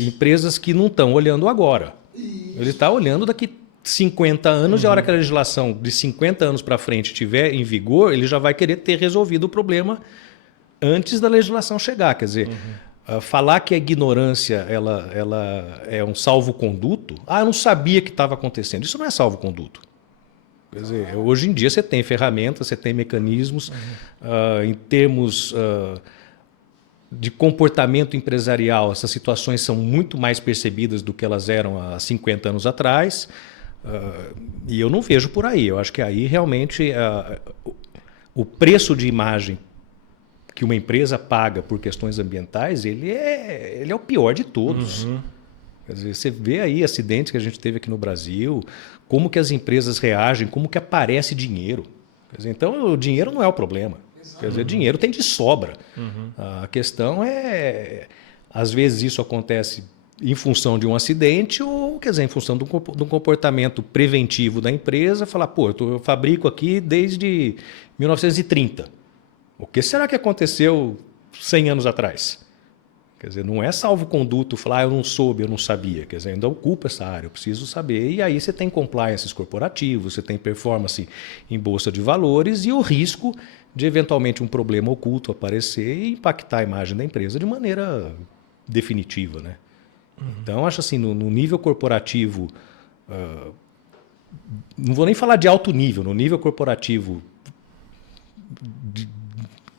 empresas que não estão olhando agora. Ele está olhando daqui 50 anos e a hora que a legislação de 50 anos para frente estiver em vigor, ele já vai querer ter resolvido o problema antes da legislação chegar. Quer dizer, falar que a ignorância ela é um salvo-conduto, eu não sabia que estava acontecendo. Isso não é salvo-conduto. Quer dizer, hoje em dia você tem ferramentas, você tem mecanismos em termos de comportamento empresarial, essas situações são muito mais percebidas do que elas eram há 50 anos atrás, e eu não vejo por aí. Eu acho que aí realmente o preço de imagem que uma empresa paga por questões ambientais, ele é o pior de todos. Quer dizer, você vê aí acidentes que a gente teve aqui no Brasil, como que as empresas reagem, como que aparece dinheiro. Quer dizer, então, o dinheiro não é o problema. Quer dizer, dinheiro tem de sobra. A questão às vezes isso acontece em função de um acidente ou, quer dizer, em função de um comportamento preventivo da empresa, falar, eu fabrico aqui desde 1930. O que será que aconteceu 100 anos atrás? Quer dizer, não é salvo-conduto falar, eu não soube, eu não sabia. Quer dizer, ainda ocupa essa área, eu preciso saber. E aí você tem compliances corporativos, você tem performance em bolsa de valores e o risco de eventualmente um problema oculto aparecer e impactar a imagem da empresa de maneira definitiva, né? Então, acho assim, no nível corporativo, não vou nem falar de alto nível, no nível corporativo,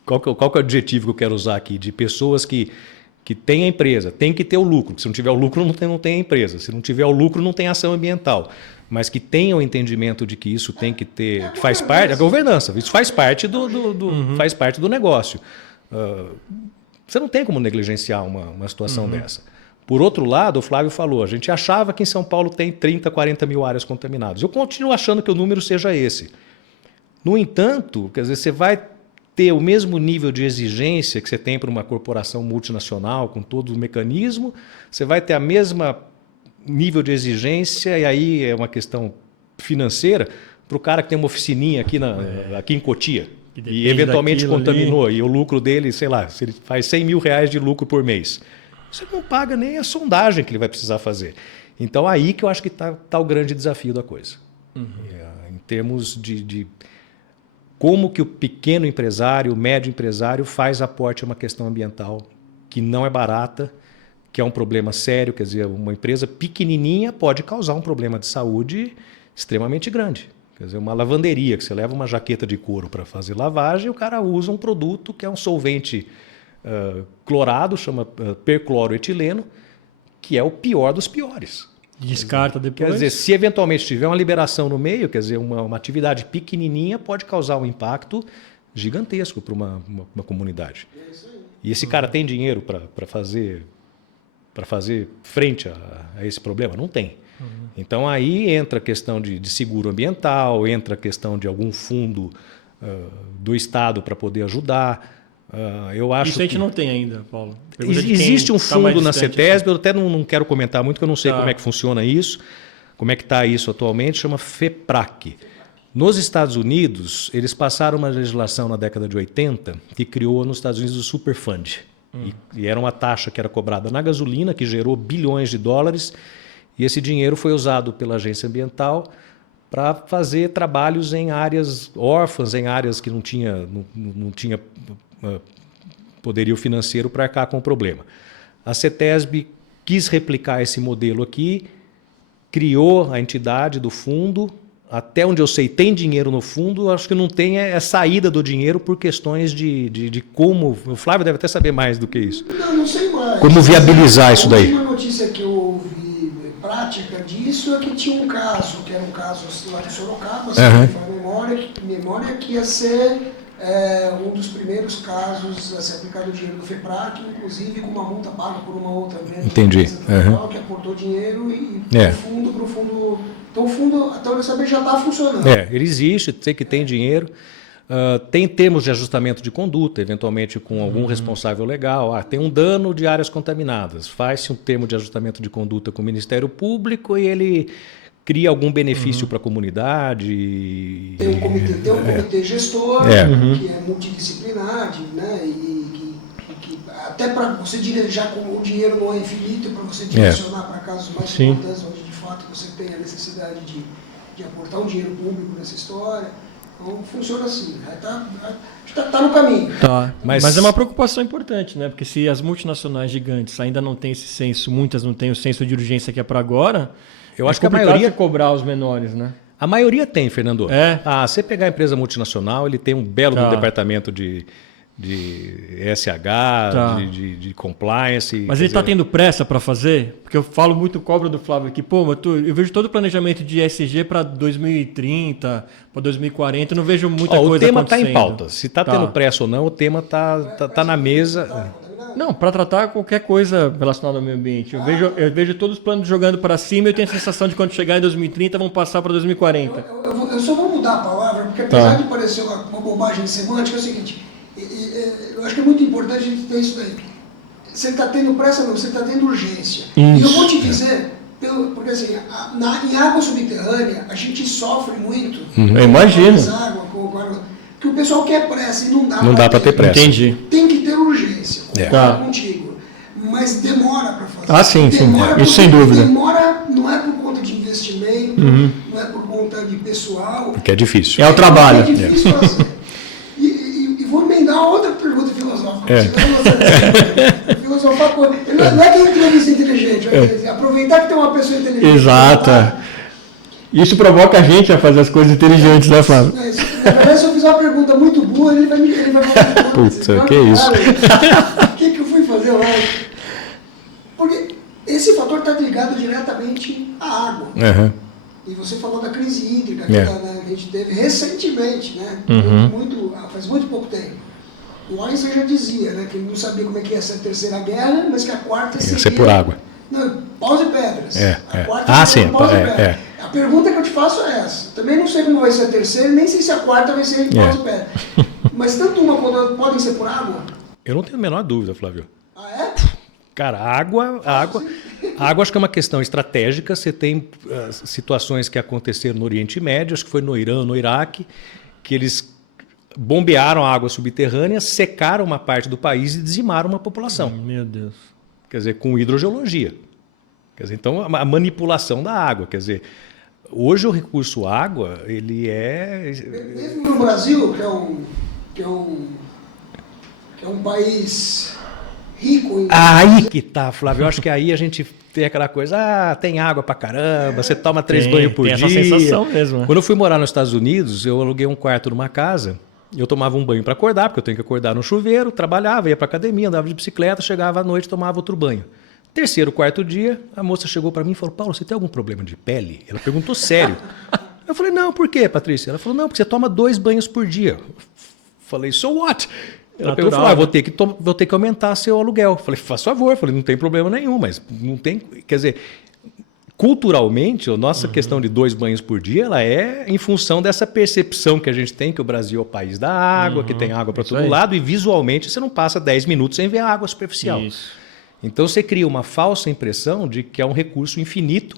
qual que é o adjetivo que eu quero usar aqui? De pessoas que tem a empresa, tem que ter o lucro. Se não tiver o lucro, não tem a empresa. Se não tiver o lucro, não tem ação ambiental. Mas que tenha o entendimento de que isso tem que ter, que faz parte da governança, isso faz parte faz parte do negócio. Você não tem como negligenciar uma situação dessa. Por outro lado, o Flávio falou, a gente achava que em São Paulo tem 30, 40 mil áreas contaminadas. Eu continuo achando que o número seja esse. No entanto, quer dizer, você vai ter o mesmo nível de exigência que você tem para uma corporação multinacional, com todo o mecanismo, você vai ter a mesma nível de exigência, e aí é uma questão financeira, para o cara que tem uma oficininha aqui em Cotia, e eventualmente contaminou, ali. E o lucro dele, sei lá, se ele faz 100 mil reais de lucro por mês, você não paga nem a sondagem que ele vai precisar fazer. Então, aí que eu acho que está o grande desafio da coisa. Em termos de como que o pequeno empresário, o médio empresário faz aporte a uma questão ambiental que não é barata, que é um problema sério. Quer dizer, uma empresa pequenininha pode causar um problema de saúde extremamente grande. Quer dizer, uma lavanderia, que você leva uma jaqueta de couro para fazer lavagem e o cara usa um produto que é um solvente clorado, chama percloroetileno, que é o pior dos piores. Descarta depois. Quer dizer, se eventualmente tiver uma liberação no meio, quer dizer, uma atividade pequenininha pode causar um impacto gigantesco para uma comunidade. E esse cara tem dinheiro para fazer frente a esse problema? Não tem. Então aí entra a questão de seguro ambiental, entra a questão de algum fundo do Estado para poder ajudar. Eu acho Isso a gente que não tem ainda, Paulo. Existe um fundo na CETESB, eu até não quero comentar muito, porque eu não sei como é que funciona isso, como é que está isso atualmente, chama FEPRAC. Nos Estados Unidos, eles passaram uma legislação na década de 80 que criou nos Estados Unidos o Superfund. E era uma taxa que era cobrada na gasolina, que gerou bilhões de dólares, e esse dinheiro foi usado pela agência ambiental para fazer trabalhos em áreas órfãs, em áreas que não tinha poderio financeiro para arcar com o problema. A CETESB quis replicar esse modelo aqui, criou a entidade do fundo. Até onde eu sei, tem dinheiro no fundo, acho que não tem saída do dinheiro por questões de como... O Flávio deve até saber mais do que isso. Não sei mais. Como viabilizar isso daí? A última notícia que eu ouvi prática disso é que tinha um caso, que era um caso lá de Sorocaba, se não me falha a memória, que ia ser um dos primeiros casos a ser aplicado o dinheiro do FEPRAC, inclusive com uma multa paga por uma outra grande empresa que aportou dinheiro e para o fundo. Então o fundo, até onde eu saber, já está funcionando. Ele existe, sei que tem dinheiro. Tem termos de ajustamento de conduta, eventualmente com algum responsável legal. Tem um dano de áreas contaminadas. Faz-se um termo de ajustamento de conduta com o Ministério Público e ele cria algum benefício para a comunidade. Tem um comitê gestor, que é multidisciplinar, né? E que até para você direcionar, como o dinheiro não é infinito, para você direcionar para casos mais importantes, onde de fato você tem a necessidade de aportar um dinheiro público nessa história. Então funciona assim, está no caminho. Mas é uma preocupação importante, né? Porque se as multinacionais gigantes ainda não têm esse senso, muitas não têm o senso de urgência que é para agora, eu acho que a maioria cobrar os menores, né? A maioria tem, Fernando. Você pegar a empresa multinacional, ele tem um belo departamento de SH, de compliance. Mas ele está tendo pressa para fazer? Porque eu falo muito, cobro do Flávio aqui, eu vejo todo o planejamento de ESG para 2030, para 2040, eu não vejo muita coisa acontecendo. O tema está em pauta. Se está tendo pressa ou não, o tema está na mesa. Não, para tratar qualquer coisa relacionada ao meio ambiente. Eu vejo todos os planos jogando para cima e eu tenho a sensação de quando chegar em 2030 vão passar para 2040. Eu só vou mudar a palavra, porque apesar de parecer uma bobagem semântica, é o seguinte, eu acho que é muito importante a gente ter isso daí. Você está tendo pressa, não, você está tendo urgência. Isso. E eu vou te dizer, porque assim, em água subterrânea, a gente sofre muito. Eu imagino. Que o pessoal quer pressa e não dá para ter pressa. Entendi. Tem que ter urgência, concordo contigo. Mas demora para fazer. Sim. Isso sem dúvida. Demora, não é por conta de investimento, não é por conta de pessoal. Porque é difícil. É o trabalho. É difícil fazer. E vou emendar outra pergunta filosófica. Filosofar coisa. Não é que é entrevista inteligente, aproveitar que tem uma pessoa inteligente. Exato. Isso provoca a gente a fazer as coisas inteligentes, né, Flávio? Na verdade, se eu fizer uma pergunta muito boa, ele vai falar. Putz, que isso? O que eu fui fazer lá? Porque esse fator está ligado diretamente à água. E você falou da crise hídrica que a gente teve recentemente, né? Faz muito pouco tempo. O Einstein já dizia, né, que ele não sabia como é que ia ser a terceira guerra, mas que a quarta seria... Ia ser por água. Não, paus e pedras. A quarta paus e pedras. A pergunta que eu te faço é essa. Também não sei como vai ser a terceira, nem sei se a quarta vai ser em paus e pedras. Mas tanto uma quanto a outra podem ser por água? Eu não tenho a menor dúvida, Flávio. Cara, a água acho que é uma questão estratégica. Você tem situações que aconteceram no Oriente Médio, acho que foi no Irã, no Iraque, que eles bombearam a água subterrânea, secaram uma parte do país e dizimaram uma população. Meu Deus. Quer dizer, com hidrogeologia. Quer dizer, então, a manipulação da água. Quer dizer, hoje o recurso água, ele é... Mesmo no Brasil, que é um país rico... Aí que tá, Flávio. Eu acho que aí a gente tem aquela coisa, tem água pra caramba, você toma 3 banhos por dia. Tem essa sensação mesmo. Né? Quando eu fui morar nos Estados Unidos, eu aluguei um quarto numa casa, eu tomava um banho para acordar, porque eu tenho que acordar no chuveiro, trabalhava, ia pra academia, andava de bicicleta, chegava à noite, tomava outro banho. Terceiro, quarto dia, a moça chegou para mim e falou, Paulo, você tem algum problema de pele? Ela perguntou sério. Eu falei, não, por quê, Patrícia? Ela falou, não, porque você toma 2 banhos por dia. Eu falei, so what? Ela pegou e falou, vou ter que aumentar seu aluguel. Eu falei, faz favor. Eu falei, não tem problema nenhum, mas não tem... Quer dizer, culturalmente, a nossa questão de 2 banhos por dia, ela é em função dessa percepção que a gente tem que o Brasil é o país da água, que tem água para todo lado, e visualmente você não passa 10 minutos sem ver a água superficial. Isso. Então você cria uma falsa impressão de que é um recurso infinito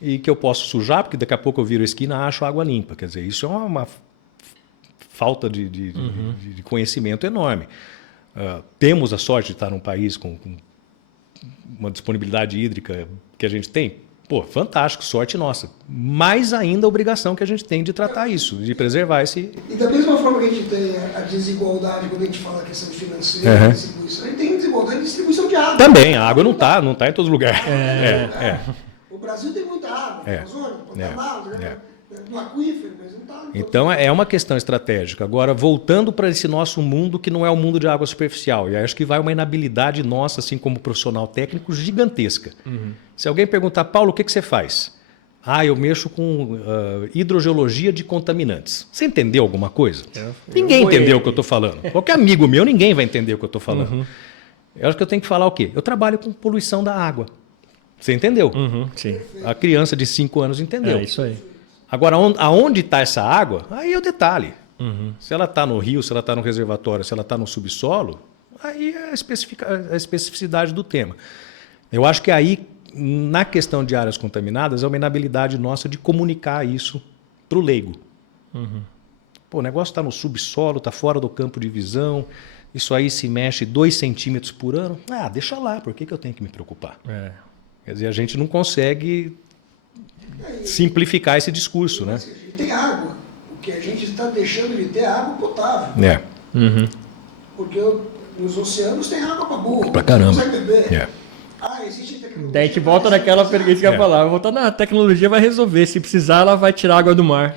e que eu posso sujar, porque daqui a pouco eu viro a esquina e acho água limpa. Quer dizer, isso é uma falta de conhecimento enorme. Temos a sorte de estar num país com uma disponibilidade hídrica que a gente tem. Pô, fantástico, sorte nossa. Mais ainda a obrigação que a gente tem de tratar isso, de preservar esse... E da mesma forma que a gente tem a desigualdade, quando a gente fala a questão financeira, distribuição, a gente tem desigualdade de distribuição de água. Também, a água não está em todo lugar. O Brasil tem muita água, na Amazônia, Pantanal, no aquífero, mas não está... Então é uma questão estratégica. Agora, voltando para esse nosso mundo, que não é o mundo de água superficial, e acho que vai uma inabilidade nossa, assim como profissional técnico, gigantesca. Se alguém perguntar, Paulo, o que você faz? Eu mexo com hidrogeologia de contaminantes. Você entendeu alguma coisa? Ninguém entendeu o que eu estou falando. Qualquer amigo meu, ninguém vai entender o que eu estou falando. Eu acho que eu tenho que falar o quê? Eu trabalho com poluição da água. Você entendeu? Sim. A criança de 5 anos entendeu. É isso aí. Agora, aonde está essa água, aí é o detalhe. Se ela está no rio, se ela está no reservatório, se ela está no subsolo, aí é a especificidade do tema. Eu acho que aí, na questão de áreas contaminadas, é uma inabilidade nossa de comunicar isso para o leigo. Pô, o negócio está no subsolo, está fora do campo de visão, isso aí se mexe 2 centímetros por ano. Deixa lá, por que eu tenho que me preocupar? Quer dizer, a gente não consegue simplificar esse discurso, né? Tem água. O que a gente está deixando de ter é água potável. Porque nos oceanos tem água para burro. Pra caramba. Não consegue beber. Existe tecnologia. Daí a gente volta naquela pergunta que eu ia falar. Vai voltar na tecnologia, vai resolver. Se precisar, ela vai tirar água do mar.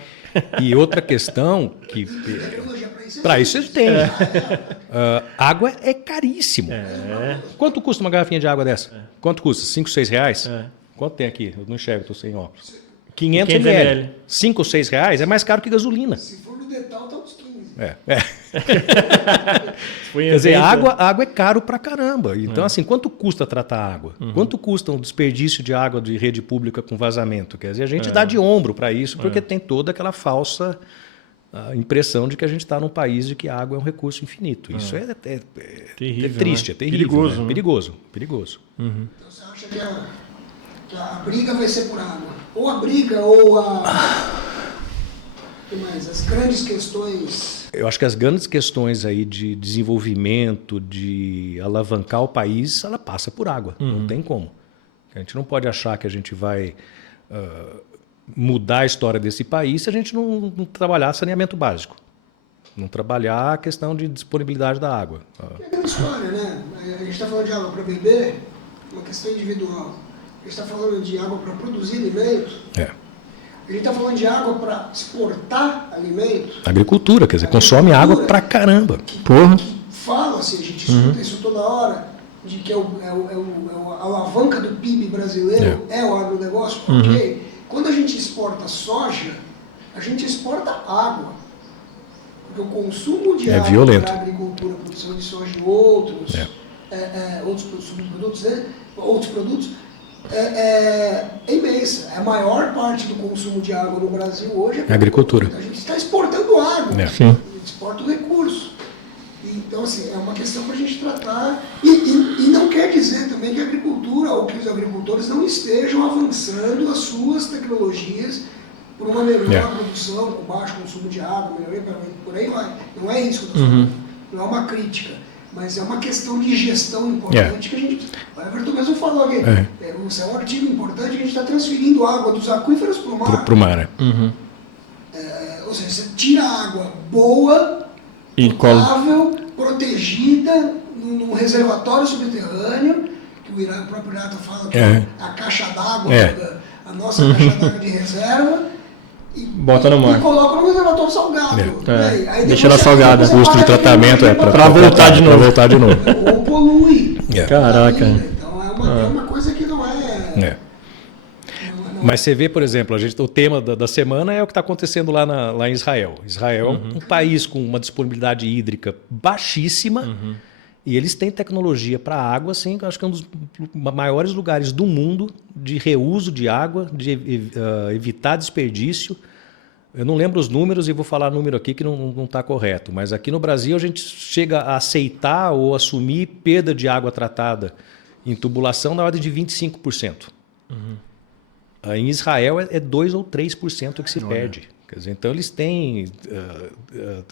E outra questão que... Para isso eles têm. Água é caríssimo. Quanto custa uma garrafinha de água dessa? Quanto custa? 5, 6 reais? Quanto tem aqui? Eu não enxergo, estou sem óculos. 500 ml. 5 ou 6 reais é mais caro que gasolina. Se for no detal, está uns 15. Quer dizer, água é caro pra caramba. Então, assim, quanto custa tratar água? Quanto custa um desperdício de água de rede pública com vazamento? Quer dizer, a gente dá de ombro para isso, porque tem toda aquela falsa impressão de que a gente está num país de que a água é um recurso infinito. Isso é terrível, triste, né? é terrível. Perigoso, né? né? Perigoso. Então você acha que a briga vai ser por água? Ou a briga, ou que mais? As grandes questões... Eu acho que as grandes questões aí de desenvolvimento, de alavancar o país, ela passa por água. Não tem como. A gente não pode achar que a gente vai mudar a história desse país se a gente não trabalhar saneamento básico. Não trabalhar a questão de disponibilidade da água. É aquela história, né? A gente está falando de água para beber, uma questão individual. A gente está falando de água para produzir alimento. A gente está falando de água para exportar alimento. Agricultura, quer dizer, consome água pra caramba. Que fala-se, a gente escuta isso toda hora, de que a alavanca do PIB brasileiro é o agronegócio. Ok. Quando a gente exporta soja, a gente exporta água. Porque o consumo de água para a agricultura, a produção de soja e outros subprodutos, né? Outros produtos, é imensa. A maior parte do consumo de água no Brasil hoje é agricultura. A gente está exportando água, a gente exporta o recurso. Então, assim, é uma questão para a gente tratar. E não quer dizer também que a agricultura ou que os agricultores não estejam avançando as suas tecnologias por uma melhor produção, com baixo consumo de água, por aí vai. Não é isso que eu estou falando. Não é uma crítica. Mas é uma questão de gestão importante que a gente... O Everton mesmo falou aqui. Isso é um artigo importante que a gente está transferindo água dos aquíferos para o mar. Para o mar, ou seja, você tira água boa, potável, protegida, num reservatório subterrâneo, que o próprio Irata fala que é a caixa d'água, a nossa caixa d'água de reserva, e bota no mar. E coloca no reservatório salgado. Aí deixa ela salgada. O custo de tratamento para voltar de novo. Ou polui. Caraca. Então é uma coisa que não é... Mas você vê, por exemplo, o tema da semana é o que está acontecendo lá em Israel. Israel é um país com uma disponibilidade hídrica baixíssima E eles têm tecnologia para água, assim, acho que é um dos maiores lugares do mundo de reuso de água, de evitar desperdício. Eu não lembro os números e vou falar número aqui que não está correto, mas aqui no Brasil a gente chega a aceitar ou assumir perda de água tratada em tubulação na ordem de 25%. Em Israel é 2 ou 3% que se perde. Quer dizer, então eles têm...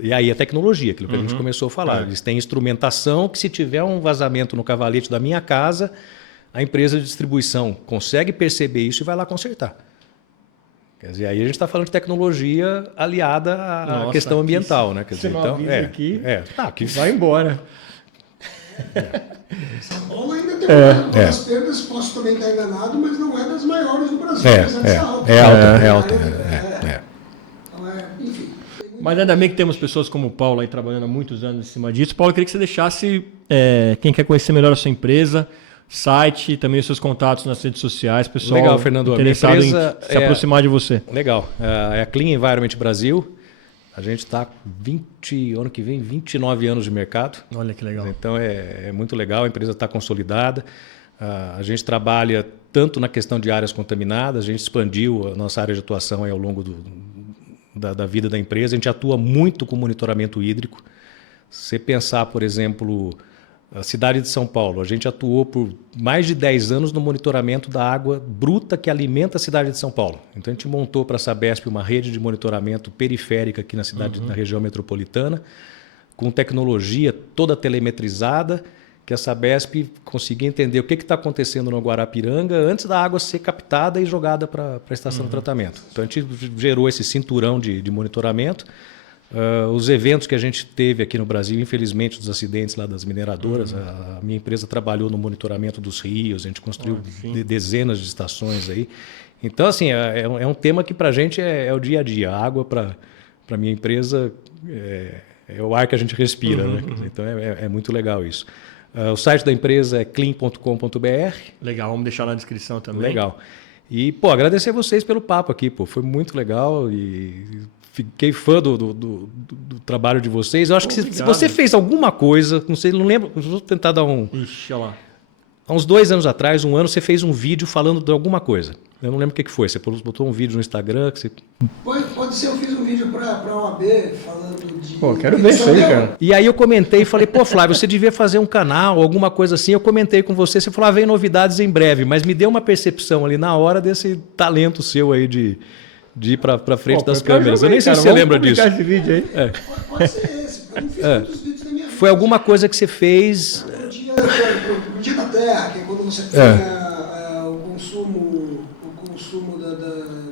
e aí a tecnologia, aquilo que a gente começou a falar. Eles têm instrumentação que se tiver um vazamento no cavalete da minha casa, a empresa de distribuição consegue perceber isso e vai lá consertar. Quer dizer, aí a gente está falando de tecnologia aliada à questão ambiental, né? Quer dizer, então, que vai embora. São Paulo ainda tem uma das perdas, posso também estar enganado, mas não é das maiores do Brasil, apesar de ser alta. É alta. Enfim. Mas ainda bem que temos pessoas como o Paulo aí trabalhando há muitos anos em cima disso. Paulo, eu queria que você deixasse quem quer conhecer melhor a sua empresa, site, também os seus contatos nas redes sociais, pessoal. Legal, Fernando. Interessado em se aproximar de você. Legal. É a Clean Environment Brasil. A gente está ano que vem, 29 anos de mercado. Olha que legal. Então é muito legal, a empresa está consolidada. A gente trabalha tanto na questão de áreas contaminadas, a gente expandiu a nossa área de atuação aí ao longo da vida da empresa. A gente atua muito com monitoramento hídrico. Se você pensar, por exemplo, a cidade de São Paulo, a gente atuou por mais de 10 anos no monitoramento da água bruta que alimenta a cidade de São Paulo. Então a gente montou para a Sabesp uma rede de monitoramento periférica aqui na cidade, na região metropolitana, com tecnologia toda telemetrizada, que a Sabesp conseguia entender o que está acontecendo no Guarapiranga antes da água ser captada e jogada para a estação de tratamento. Então a gente gerou esse cinturão de monitoramento. Os eventos que a gente teve aqui no Brasil, infelizmente, dos acidentes lá das mineradoras, a minha empresa trabalhou no monitoramento dos rios, a gente construiu dezenas de estações aí. Então, assim, é um tema que para a gente é o dia a dia. A água para a minha empresa é o ar que a gente respira, né? Então é muito legal isso. O site da empresa é clean.com.br. Legal, vamos deixar na descrição também. Legal. E, agradecer a vocês pelo papo aqui, foi muito legal e fiquei fã do trabalho de vocês. Eu acho que se você fez alguma coisa, não lembro, vou tentar dar Ixi, olha lá. Há uns 2 anos atrás, 1 ano, você fez um vídeo falando de alguma coisa. Eu não lembro o que foi. Você botou um vídeo no Instagram que você... Pode ser, eu fiz um vídeo para a OAB falando de... Pô, quero ver isso aí, cara. E aí eu comentei e falei, Flávio, você devia fazer um canal, alguma coisa assim. Eu comentei com você falou, vem novidades em breve. Mas me deu uma percepção ali na hora desse talento seu aí de ir para frente das câmeras. Eu nem sei se você lembra disso. Esse vídeo aí. Pode ser esse. Eu não fiz muitos vídeos da minha vida. Foi alguma coisa que você fez... Pro dia da terra, que é quando você tem o consumo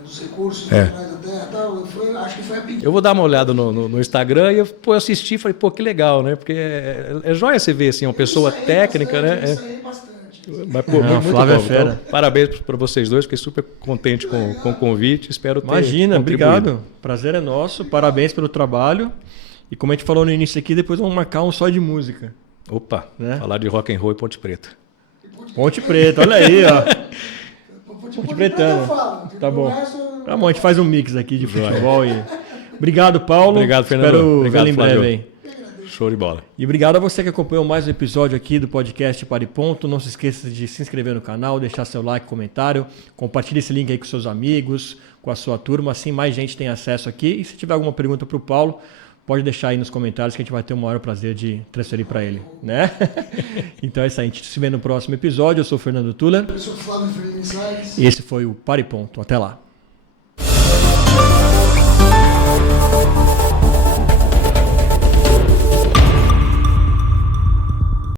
dos recursos naturais da terra, tal, acho que foi a pedido. Eu vou dar uma olhada no Instagram e eu assisti e falei, que legal, né? Porque é joia você ver assim, uma pessoa técnica, né? Bastante. Mas, muito Flávio bom. é fera. Então, parabéns para vocês dois, fiquei super contente com o convite. Espero ter Imagina, contribuído. obrigado. Prazer é nosso, parabéns pelo trabalho. E como a gente falou no início aqui, depois vamos marcar um só de música. Opa, né? Falar de rock and roll e Ponte Preta. Ponte Preta, olha aí, ó. Ponte Pretana. Tá bom. Tá bom, a gente faz um mix aqui de futebol. Obrigado, Paulo. Obrigado, Fernando. Espero Obrigado, vê-lo em breve aí. Show de bola. E obrigado a você que acompanhou mais um episódio aqui do podcast Para e Ponto. Não se esqueça de se inscrever no canal, deixar seu like, comentário, compartilhe esse link aí com seus amigos, com a sua turma, assim mais gente tem acesso aqui. E se tiver alguma pergunta para o Paulo, pode deixar aí nos comentários que a gente vai ter o maior prazer de transferir para ele, né? Então é isso aí, a gente se vê no próximo episódio. Eu sou o Fernando Tuller. Eu sou o Flávio Fernandes. E esse foi o Para e Ponto. Até lá.